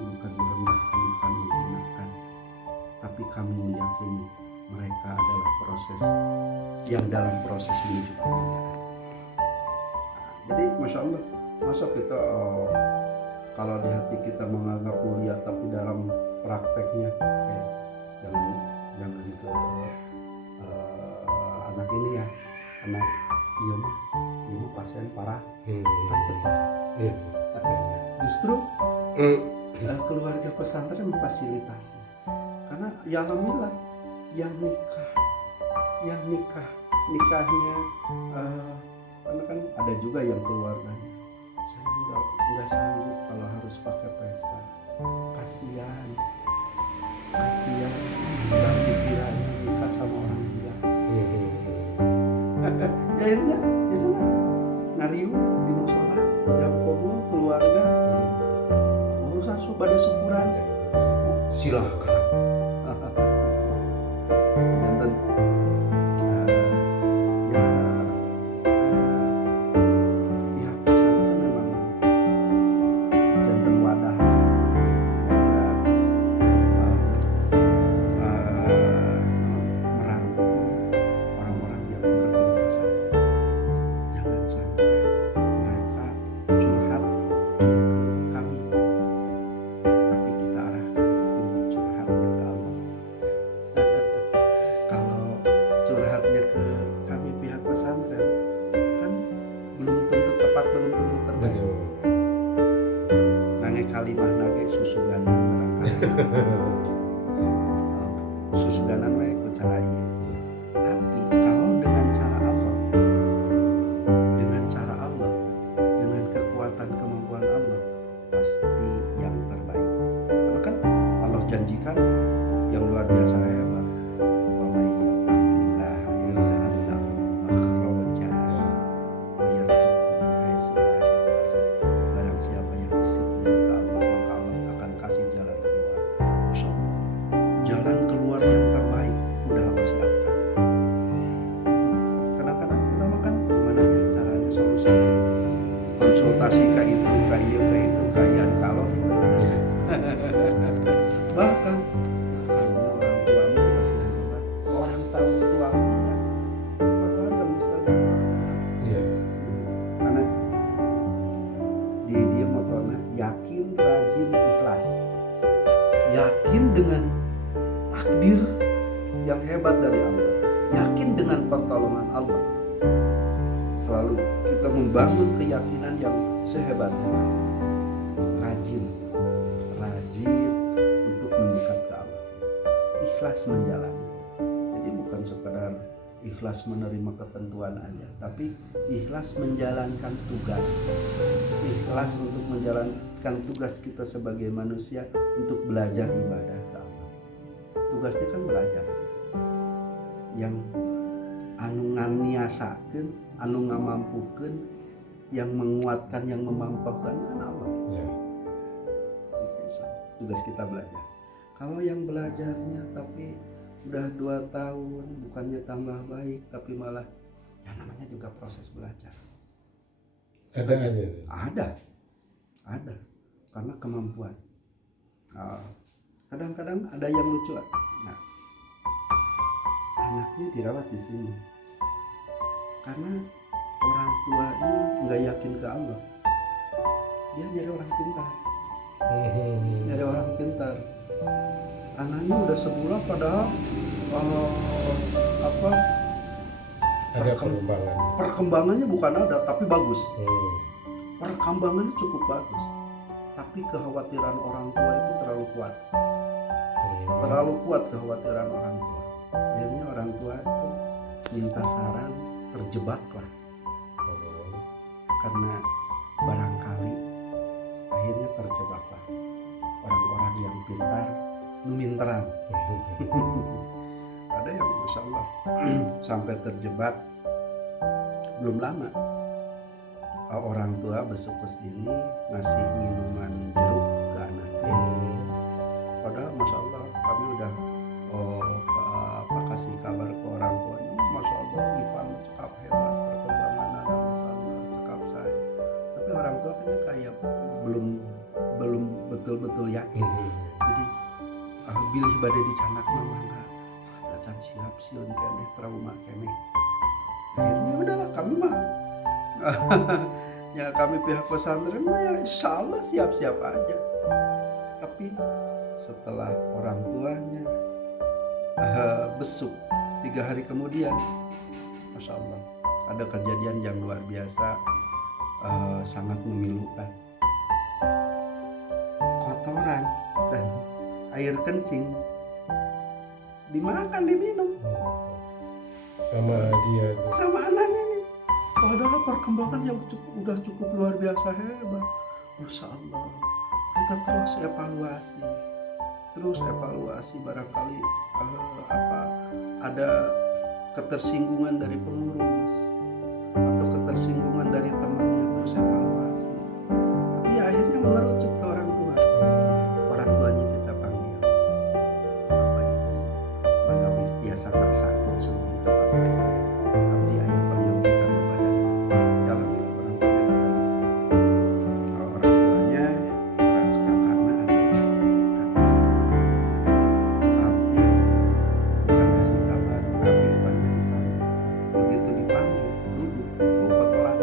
bukan merendahkan, bukan menghinakan, tapi kami meyakini mereka adalah dalam proses menuju kemuliaan. Jadi Masya Allah, masa kita kalau di hati kita menganggap mulia tapi dalam prakteknya jangan ke anak ini ya, anak iya mah pasien parah, justru keluarga pesantren memfasilitasi. Karena ya alhamdulillah yang nikahnya karena kan ada juga yang keluarganya, saya nggak sanggup kalau harus pakai pesta, kasihan dan pikirannya nikah sama orang gila. Ya akhirnya ngariu di musola, jam kubur keluarga, urusan pada syukuran, silakan. Dan tentu pihak pesantren memang jantan wadah merangkul orang-orang yang berkeluh kesah. Jangan sampai mereka curhat ke kami, tapi kita arahkan curhat hebat dari Allah, yakin dengan pertolongan Allah. Selalu kita membangun keyakinan yang sehebat-hebat. Rajin untuk mendekat ke Allah, ikhlas menjalani. Jadi bukan sekedar ikhlas menerima ketentuan aja, tapi ikhlas menjalankan tugas, ikhlas untuk menjalankan tugas kita sebagai manusia untuk belajar ibadah ke Allah. Tugasnya kan belajar, yang anu nganiasakeun, anu ngamampukeun, yang menguatkan, yang memampukan kan Allah. Ya. Tugas kita belajar. Kalau yang belajarnya tapi udah 2 tahun bukannya tambah baik, tapi malah ya namanya juga proses belajar. Ada aja. Ada karena kemampuan. Kadang-kadang ada yang lucu. Nah, anaknya dirawat di sini karena orang tuanya nggak yakin ke Allah. Dia jadi orang pintar. Anaknya udah sebulan padahal Ada perkembangannya bukan ada tapi bagus. Perkembangannya cukup bagus, tapi kekhawatiran orang tua itu terlalu kuat. Terlalu kuat kekhawatiran orang tua. Akhirnya orang tua itu minta saran, terjebaklah. Karena barangkali akhirnya terjebaklah orang-orang yang pintar numinteran. Ada yang Masya Allah sampai terjebak. Belum lama orang tua besok ke sini ngasih minuman jeruk ke anaknya. Padahal Masya Allah kami udah kasih kabar ke orang tuanya, Masya Allah Ipan cakap hebat, perkembangan anak Masya Allah cakap saya. Tapi orang tua kayaknya kayak belum betul-betul yakin. Jadi bilih badai dicanak mama enggak ada siap siun keneh trauma keneh. Akhirnya udahlah kami mah ya kami pihak pesantren mah ya insya Allah siap-siap aja. Tapi setelah orang tuanya besuk 3 hari kemudian, Masya Allah ada kejadian yang luar biasa, sangat memilukan. Kotoran dan air kencing dimakan, diminum sama dia sama anaknya nih. Padahal perkembangan yang udah cukup luar biasa hebat. Masya Allah, kita terus evaluasi barangkali ada ketersinggungan dari pengurus atau ketersinggungan dari temannya, terus evaluasi. Tapi ya akhirnya mengerucut ke orang tua. Orang tuanya kita panggil, Bapak Ibu, maka biasa bersakur sebelum kertas kita. Tapi ayo perlu kita kepada dalam hidup orang tuanya datang di sini. Kalau orang tuanya keras karena ada tapi bukan kasih kabar, tapi rupanya dipanggil. Begitu dipanggil, duduk, bau kotoran,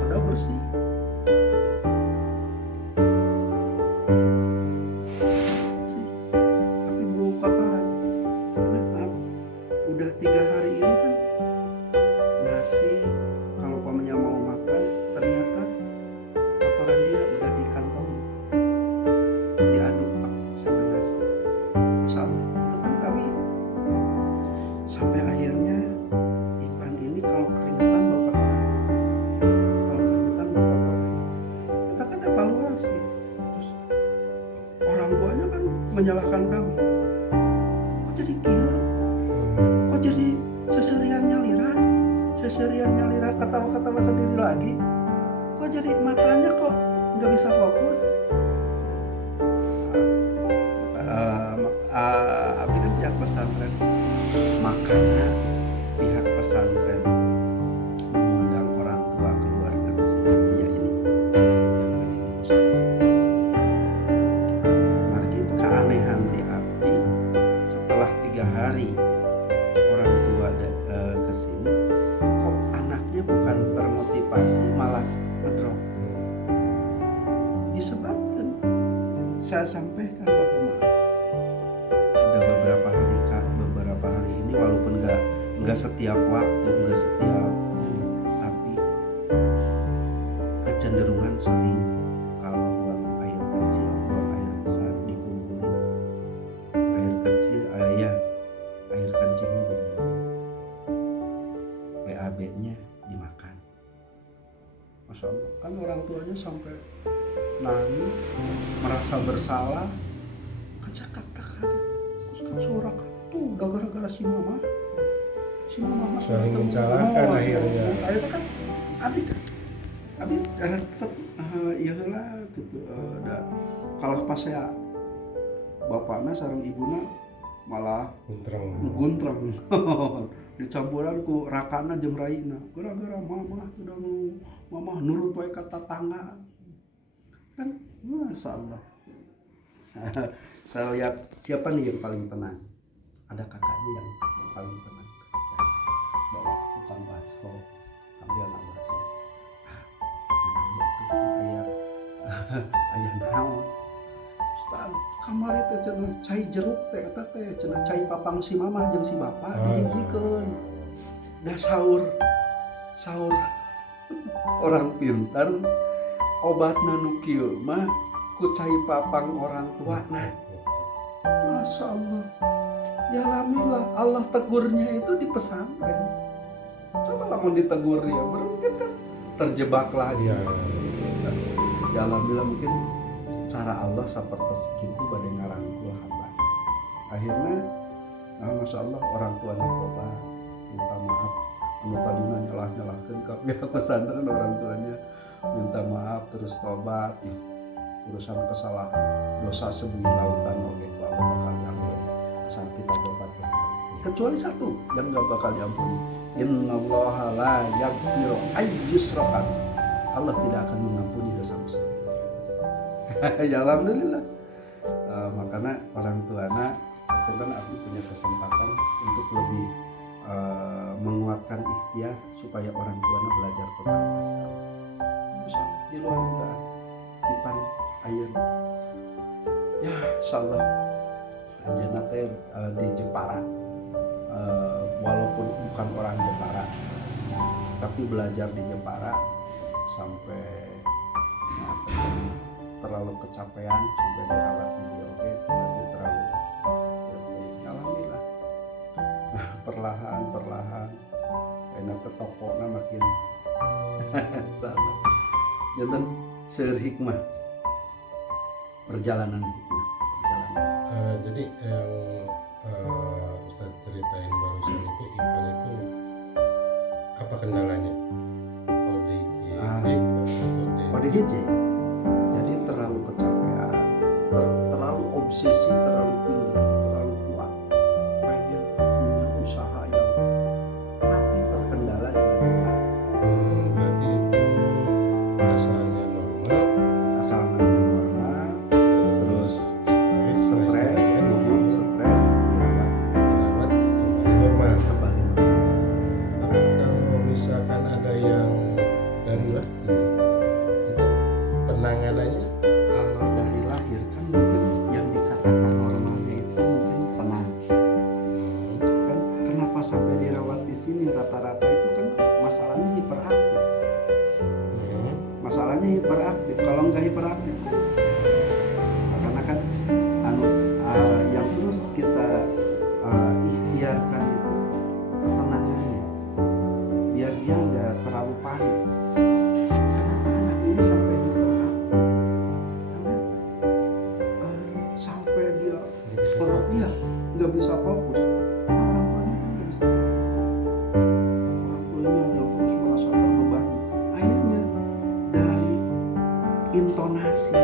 padahal bersih. Tapi bau kotoran. Kenapa? Udah 3 hari ini kan nasi, kalau pamannya mau makan ternyata kotoran dia udah di kantong, diaduk sama nasi. Sama itu kan kami sampai akhirnya Ipan ini kalau keringetan bau kotoran, kita kan evaluasi. Terus orang tuanya kan menyalahkan kami, kok jadi kia, kok jadi seserian nyalira ketawa-ketawa sendiri lagi, kok jadi matanya kok nggak bisa fokus. Abi kan pihak pesantren, makanya pihak pesantren mengundang orang tua keluarga ke sini. Ya ini yang lagi diusahakan. Margi keanehan di api setelah 3 hari orang tua ke sini, kok anaknya bukan termotivasi malah ngedrop. Disebabkan saya sampaikan bahwa udah beberapa hari ini walaupun nggak setiap waktu, nggak setiap tapi kecenderungan sering kalau buang air kecil, buang air besar dikumpulin, air kecil air kencingnya diminum, BAB-nya dimakan. Masya Allah, kan orang tuanya sampai nangis, merasa bersalah. Kan saya katakan, terus kan seorang itu udah gara-gara si mama saling mencalahkan akhirnya. Akhirnya kan abi tetap ya lah gitu. Kalau pas saya bapaknya sareng ibuna malah guntrang dicampuran ku rakana jeung raina gara-gara mama nurut wae ka tetangga kan. Masya Allah. Saya lihat siapa nih yang paling tenang, ada kakaknya yang paling tenang, bawa tukang bakso ambil anak bakso, ayah naon Ustaz kamari teh cenah cai jeruk teh eta teh cenah cai papang si mama jeung si bapa dihijikeun da sahur orang pintar obatna nu kieu mah ku cai papang orang tua. Nah, Masya Allah, ya alhamdulillah Allah tegurnya itu di pesantren. Coba lah mau ditegur dia, mungkin kan terjebak lagi. Ya alhamdulillah mungkin cara Allah seperti segitu pada ngarangkul hamba. Akhirnya, Masya Allah orang tuanya tobat, minta maaf. Anu tadinya nyalah-nyalahkeun ka pihak pesantren, orang tuanya minta maaf terus tobat. Urusan kesalahan dosa sebuah lautan oke Allah bakal diampuni asal kita tobat. Kecuali satu yang gak bakal diampuni, innallaha la yaghfiru ayyushraka, Allah tidak akan mengampuni dosa besar. Ya alhamdulillah. Makanya orang tuanya kan aku punya kesempatan untuk lebih menguatkan ikhtiar supaya orang tuanya belajar tobat masalah. Di luar dugaan Ipan ayeun ya insyaallah anjeunna teh di Jepara, walaupun bukan orang Jepara tapi belajar di Jepara sampai terlalu kecapean sampai dirawat di oke berarti terlalu alhamdulillah. Nah perlahan enak ke tokona makin salah jantan seueur hikmah perjalanan hikmah. Jadi yang Ustadz ceritain barusan itu Ipan itu apa kendalanya? ODGJ. Jadi terlalu kecapean, terlalu obsesi, terlalu tinggi, terlalu kuat. Pengen punya usaha yang tapi terkendala dengan berat. Berarti itu asalnya normal, terus stres dirawat kembali normal. Tapi kalau misalkan ada yang dari lahir, itu penanganannya kalau dari lahir kan mungkin yang dikatakan normalnya itu mungkin tenang. Kan kenapa sampai dirawat di sini rata-rata itu kan masalahnya hiperaktif. Masalahnya hiperaktif. Kalau nggak hiperaktif karena kan yang terus kita ikhtiarkan itu ketenangannya biar dia nggak terlalu panik. Kenapa anak ini sampai hiperaktif? Karena sampai dia nggak bisa fokus. Orang tuanya kan nggak bisa fokus. Orang tuanya yang terus merasa terbebani. Akhirnya dari intonasi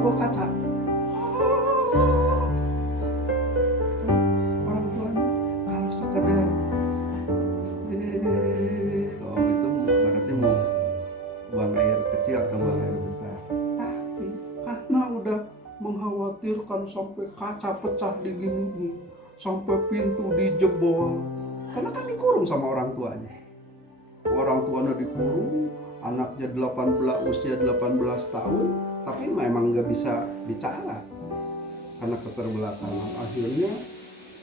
kok kaca. Orang tuanya kalau sekedar itu berarti mau buang air kecil atau buang air besar. Tapi karena udah mengkhawatirkan sampai kaca pecah digini, sampai pintu dijebol, karena kan dikurung sama orang tuanya. Orang tuanya dikurung, anaknya usia 18 tahun, tapi memang nggak bisa bicara karena keterbelakangan. Akhirnya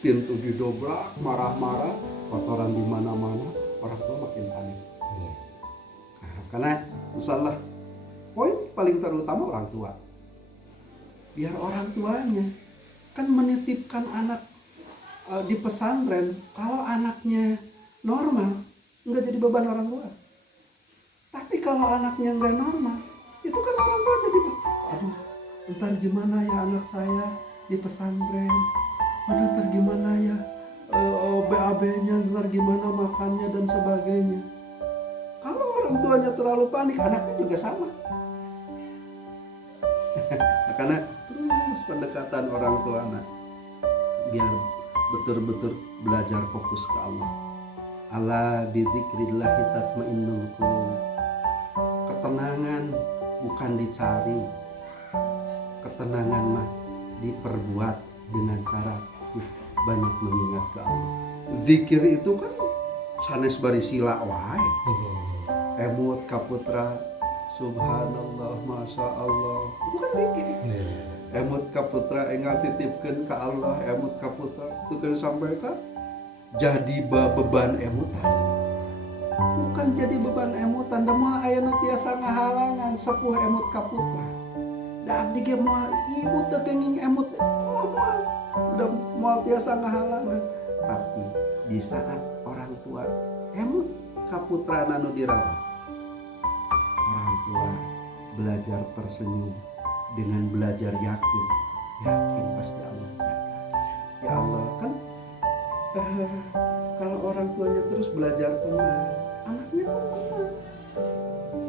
pintu didobrak, marah-marah, kotoran di mana-mana, orang tua makin panik. Nah, karena insyaallah poin paling terutama orang tua. Biar orang tuanya kan menitipkan anak di pesantren, kalau anaknya normal nggak jadi beban orang tua. Tapi kalau anaknya nggak normal, itu kan orang tua jadi, aduh, ntar gimana ya anak saya di pesantren, aduh ntar gimana ya BAB-nya, ntar gimana makannya dan sebagainya. Kalau orang tuanya terlalu panik, anaknya juga sama. Nah, karena terus pendekatan orang tua anak biar betul-betul belajar fokus ke Allah. Ala bidzikrillahi tatmainnul qulub. Ketenangan bukan dicari, ketenangan mah diperbuat dengan cara banyak mengingat ke Allah. Zikir itu kan sanes bari sila wae. Emut kaputra subhanallah masya Allah, itu kan zikir. Emut kaputra enggal titipkeun ka Allah, emut kaputra itu kan sampaikan jadi beban emutan, bukan jadi beban emutan. Da moal ayeuna tiasa ngahalangan sepuh emut kaputra, da abdi ge moal ibu teu kenging emut, udah moal tiasa ngahalangan. Tapi di saat orang tua emut kaputra anu dirawat, orang tua belajar tersenyum dengan belajar yakin pasti Allah jaga. Ya Allah kan, kalau orang tuanya terus belajar tenang, anaknya pun tenang.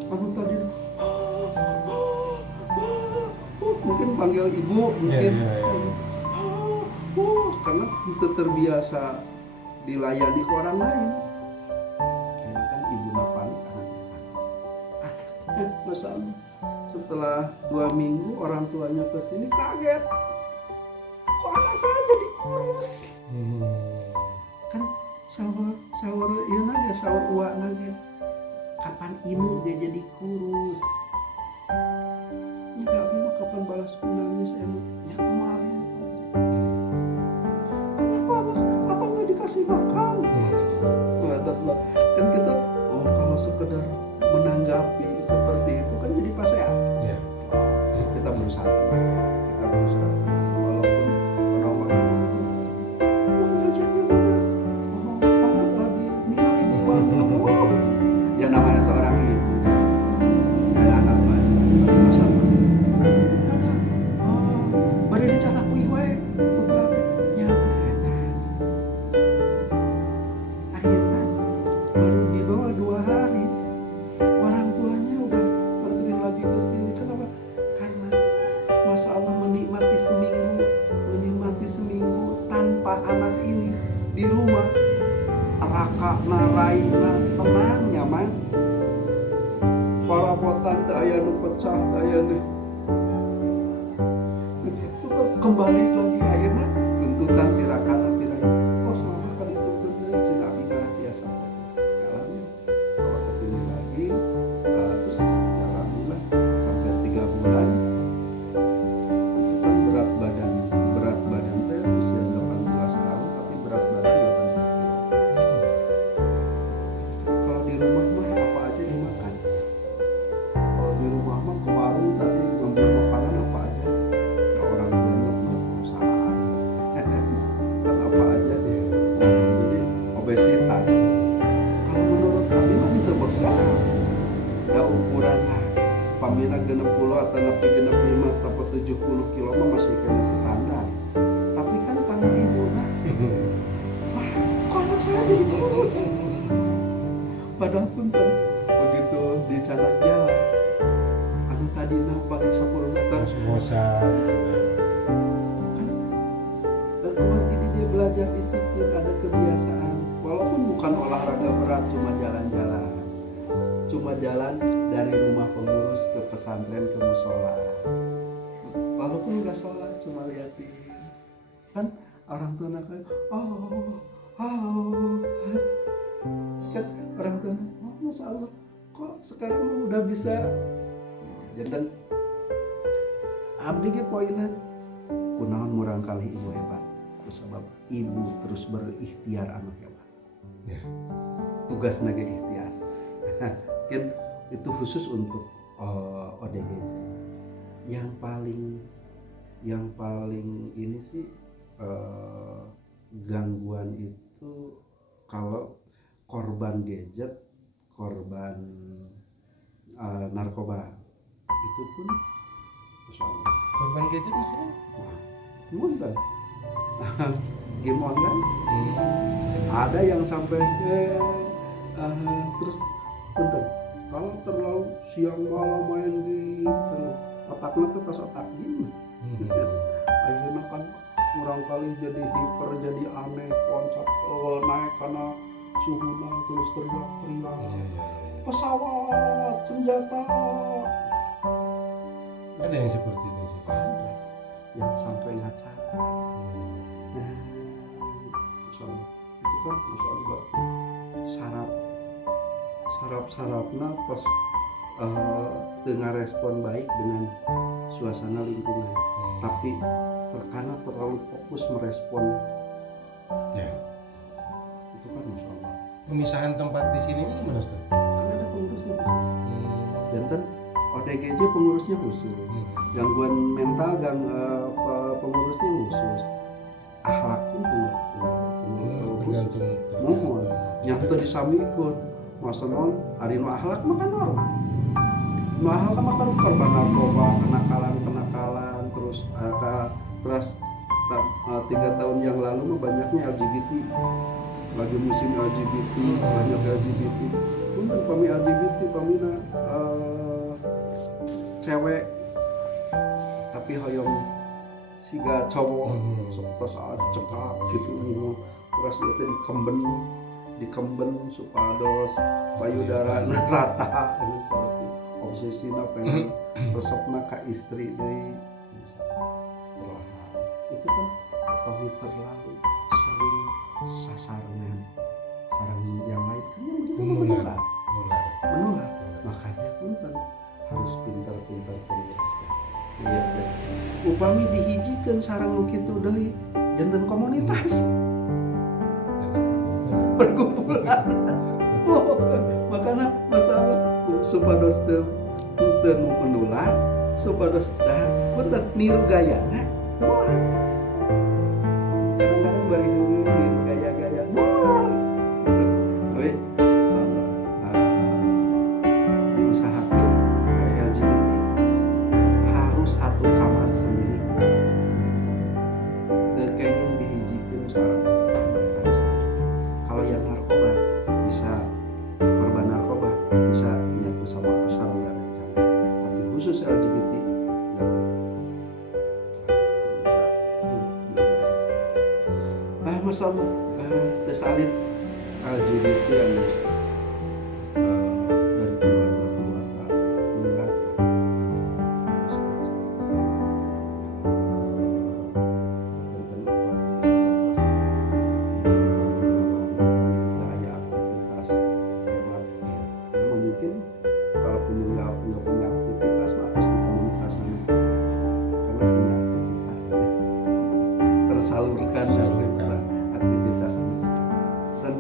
Anu tadi mungkin panggil ibu, mungkin karena kita terbiasa dilayani ke orang lain. Karena kan ibu napan, anaknya masalah. Setelah 2 minggu orang tuanya kesini kaget, kok anak saya jadi kurus. Kan sahur ieu nage sahur uak nage, kapan ini dia jadi kurus. Nya abdi mah kapan balas nangis emang nya kemarin. Kenapa apa nggak dikasih makan? Subhanallah. Kan kita kalau sekedar menanggapi seperti itu kan jadi pasean. Kita berusaha walaupun orang-orang uang jajannya mana tadi ningali di uang ya namanya seorang ibu ada anak banyak bari dicanak wae putra nya akhirnya baru di bawah 2 hari orang tuanya udah nganterin lagi ke sini. Kenapa? Karena Masya Allah menikmati seminggu tanpa anak ini di rumah, raka naraina tenang nyaman, parabotan teu aya nu pecah, teu aya nu suka kembali lagi ayeuna tuntutan tirakana tiraina kos mama ka ditutkeun deui cenah abdi kana tiasa. Alhamdulillah bawa kesini lagi, terus alhamdulillah sampai 3 bulan itu kan berat badan teh usia 18 tahun tapi berat badan 80 kilo. Kalau di rumah mah apa aja dimakan. Kalau di rumah mah ke warung tadi ngambil makanan apa aja. Ya orang tuanya punya perusahaan kan apa aja dia. Jadi obesitas. Kalau menurut kami mah itu bergerak. Da ukuran lah. Pamina 60 atau nepi 65 atau 70 kilo mah masih kena standar. Tapi kan tangan ibu mah, wah, kok anak saya jadi kurus. Padahal pun begitu di canak jalan, anu tadi paling 10 meter bosan. Kemarin dia belajar disiplin, ada kebiasaan. Walaupun bukan olahraga berat, cuma jalan-jalan. Cuma jalan dari rumah pengurus ke pesantren ke musola. Walaupun nggak sholat, cuma liatin. Kan orang tua anaknya, kan orang tua, masya Allah, kok sekarang udah bisa. Jadi abdi ge poinnya, kunaon murang kali ibu hebat. Sebab ibu terus berikhtiar anak hebat. Ya. Tugasnya ge ikhtiar. Kan itu khusus untuk ODGJ. Yang paling ini sih gangguan itu kalau korban gadget, korban narkoba itu pun Masya Allah. Korban gadget maksudnya? Punten. Game online ada yang sampai terus punten. Kalau terlalu siang malam main gitu, otaknya tuh tas otak gini. Akhirnya kan kurang kali jadi hiper, jadi aneh, konsep naik karena suhunya terus teriak-teriak. Pesawat, senjata. Ada yang seperti itu sih. Ada yang sampai nggak sadar. Misalnya, itu kan misalnya berarti sarap-sarapnya pas dengan respon baik dengan suasana lingkungan, tapi karena terlalu fokus merespon, Ya. itu kan Masya Allah. Pemisahan tempat di sininya gimana, Ustaz? Kan ada pengurusnya khusus, dan kan ODGJ pengurusnya khusus, gangguan mental pengurusnya khusus, akhlak pun Tergantung. mohon yang tadi disamikeun masa non ari nu akhlak mah kan normal, nu akhlak mah kan korban narkoba, kenakalan terus 3 tahun yang lalu mah banyaknya LGBT, lagi musim LGBT, banyak LGBT. Untuk kami LGBT pamina cewek tapi hoyong siga cowok seperti saat cekak gitu, terus dia tadi dikemben supados payudara rata, obsesina pengen resepna ka istri dari perlahan. Itu kan kami terlalu sering sasarnya sarang yang lain kan yang begitu menular. Makanya punten harus pintar-pintar pengurus. Iya, upami dihijikeun sarang nu kitu deui janten komunitas perkumpulan. Makanya masalah supados teu menular, supados dah punten niru gayana moal. Kadang-kadang bari niru gaya-gaya moal. Tapi sama diusahakan LGBT harus satu kamar sendiri. Kayaknya dihijikeun sareng harus. Kalau yang narkoba bisa korban narkoba bisa nyatu sama sareng dan lain-lain. Tapi khusus LGBT masalah tersalib LGBT yang dari keluarga berat aktivitas hebat. Mungkin kalaupun nggak punya aktivitas harus di komunitas karena punya aktivitas tersalurkan aktivitas dan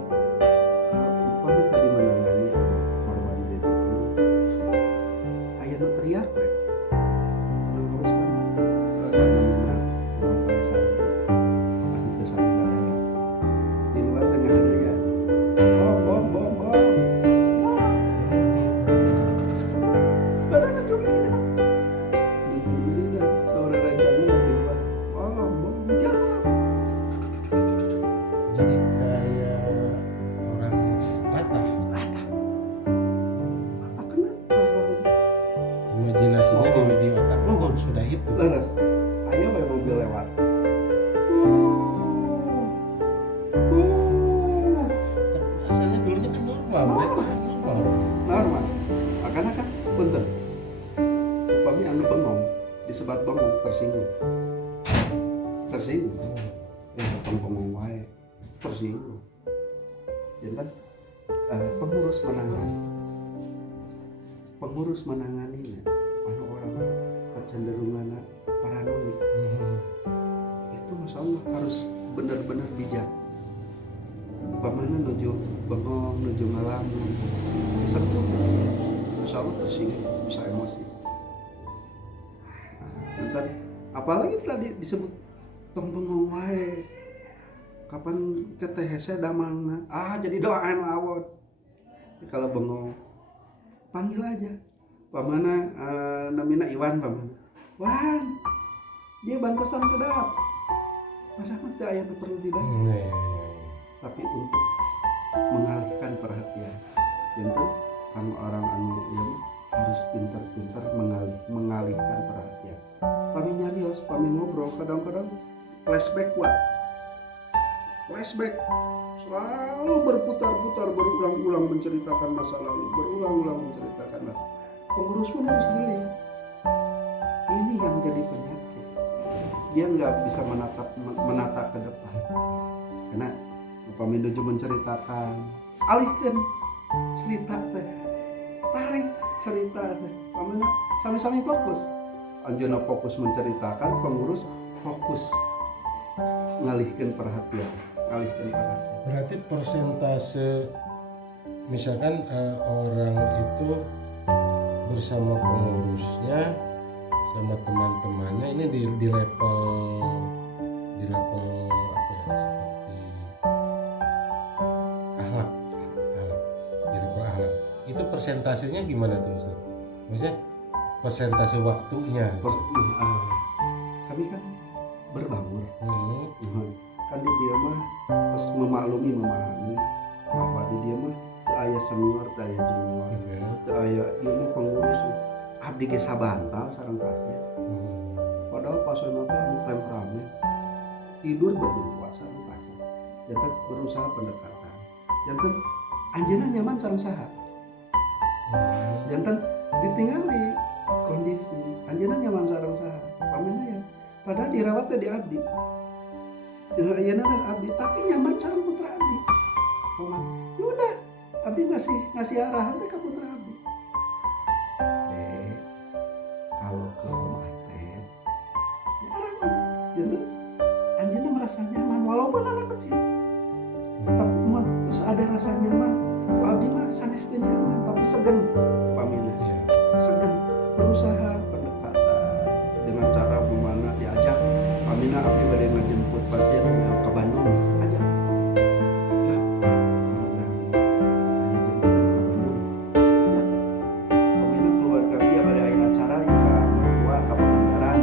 itu. Leres. Ayo we mobil lewat. Tapi asalnya dulunya kan normal, normal. Normal. Makanya kan punten. Upami anu bengong disebat bengong tersinggung. Ya potong bengong wae tersinggung. Jadi kan pengurus menangani anu orang kecenderungan paranoid. Itu masalah harus benar-benar bijak. Pamana nuju bengong, nuju ngalamun, disentuh, insya Allah tersinggung, bisa emosi. Dan apalagi tadi disebut tong bengong wae, kapan ketehese damangna, jadi doain awon. Kalau bengong, panggil aja, pamana namina Iwan pamana, Wan, dia bantasan kedap, padahal teh aya perlu dibantu. Tapi untuk mengalihkan perhatian, jantan kamu orang anu yang harus pintar-pintar mengalihkan perhatian. Kami nyarios, kami ngobrol, kadang-kadang flashback selalu berputar-putar, berulang-ulang menceritakan masa lalu, pengurus pun harus jeli. Ini yang jadi penyakit, dia nggak bisa menata ke depan, karena upami nuju menceritakan, alihkan cerita teh, tarik cerita teh, pamana sami-sami fokus. Anjeunna fokus menceritakan, pengurus fokus ngalihkan perhatian. Berarti persentase misalkan orang itu bersama pengurusnya sama teman-temannya ini di level apa ya, seperti akhlak di level akhlak itu persentasenya gimana tuh Ustaz? Maksudnya persentase waktunya kami kan berbaur kan di dia mah terus memahami bahwa di dia mah teu aya senior teu aya junior teu aya ieu mah pengurus abdi ge sabantal sareng pasien. Padahal pasien teh anu temperamen tidur berdua sareng pasien. Janten berusaha pendekatan. Janten anjeunna nyaman sareng saha? Janten ditingali kondisi anjeunna nyaman sareng saha? Pamana ya. Padahal dirawat teh di abdi. Ayeuna abdi tapi nyaman sareng putra abdi. Paman, yaudah abdi ngasih arahan teh ka putra abdi. Kalau ke omah teh ya arahan. Janten anjeunna merasa nyaman walaupun anak kecil. Tapi terus ada rasa nyaman. Ku abdi mah sanes teu nyaman tapi segen pamina. Segen berusaha pendekatan dengan cara bagaimana diajak pamina abdi bade ngajemput pasien ke Bandung ajak ya hanya jemputan ke Bandung ajak pamina keluarga dia bade aya acara ya ka mertua ka Pangandaran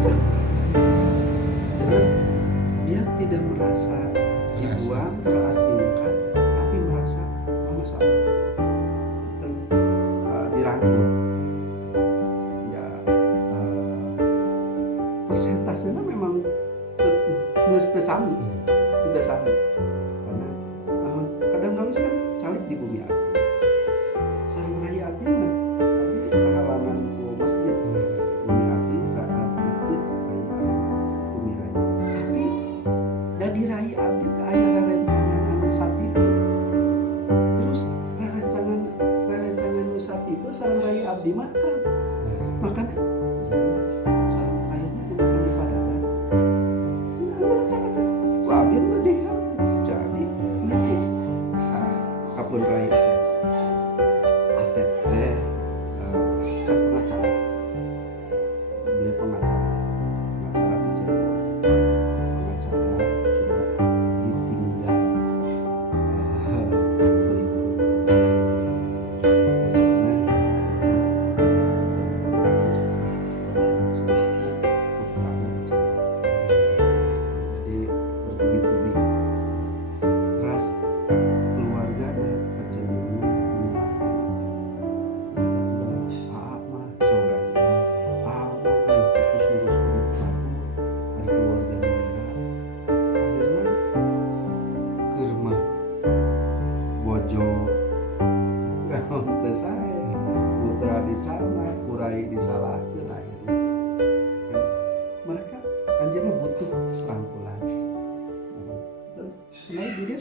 ajak dengan dia tidak merasa dibuang terasingkan tapi merasa masalah dan dirangkul ya persentasenya memang teu sami karena kadang kali kan calik di bumi abdi sareng raya abdi mah abdi pengalaman ku masjid bumi abdi karena masjid raya bumi raya tapi da di raya abdi teh aya rerencangan anu satipe terus rerencangan anu satipe sareng raya abdi mah kan makanya sareng kayaknya makan di Padang. Abdi tadi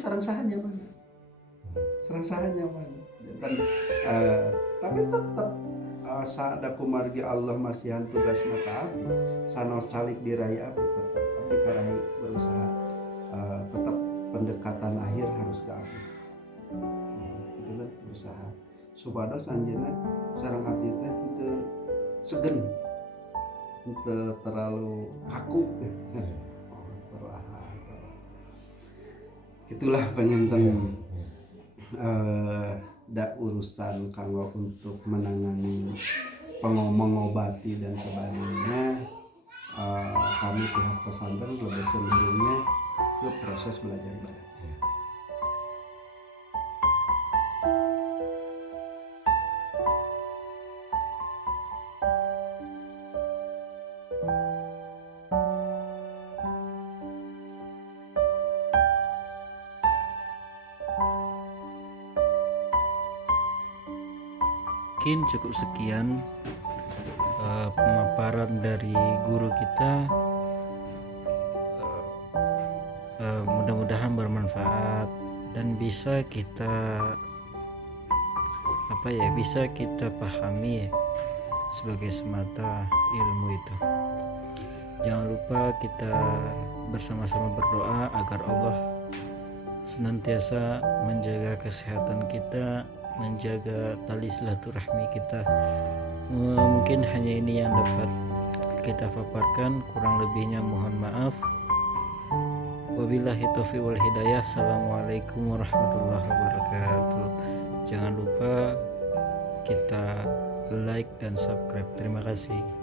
sarang saha nyaman. Dan, tapi tetap saada kumargi Allah masihan tugasna ka abdi sanos salik diraih abdi tetap abdi karai berusaha tetap pendekatan akhir harus ke abdi itu kan berusaha supados anjeunna sareng abdi teh teu segen teu terlalu kaku perlahan itulah pengen da urusan kanggo untuk menangani mengobati dan sebagainya kami pihak pesantren lebih cenderungnya ke proses belajar mengajar. Mungkin cukup sekian pemaparan dari guru kita. Mudah-mudahan bermanfaat dan bisa kita bisa kita pahami sebagai semata ilmu itu. Jangan lupa kita bersama-sama berdoa agar Allah senantiasa menjaga kesehatan kita, menjaga tali silaturahmi kita. Mungkin hanya ini yang dapat kita paparkan, kurang lebihnya mohon maaf. Wabillahi taufiq wal hidayah. Assalamualaikum warahmatullahi wabarakatuh. Jangan lupa kita like dan subscribe. Terima kasih.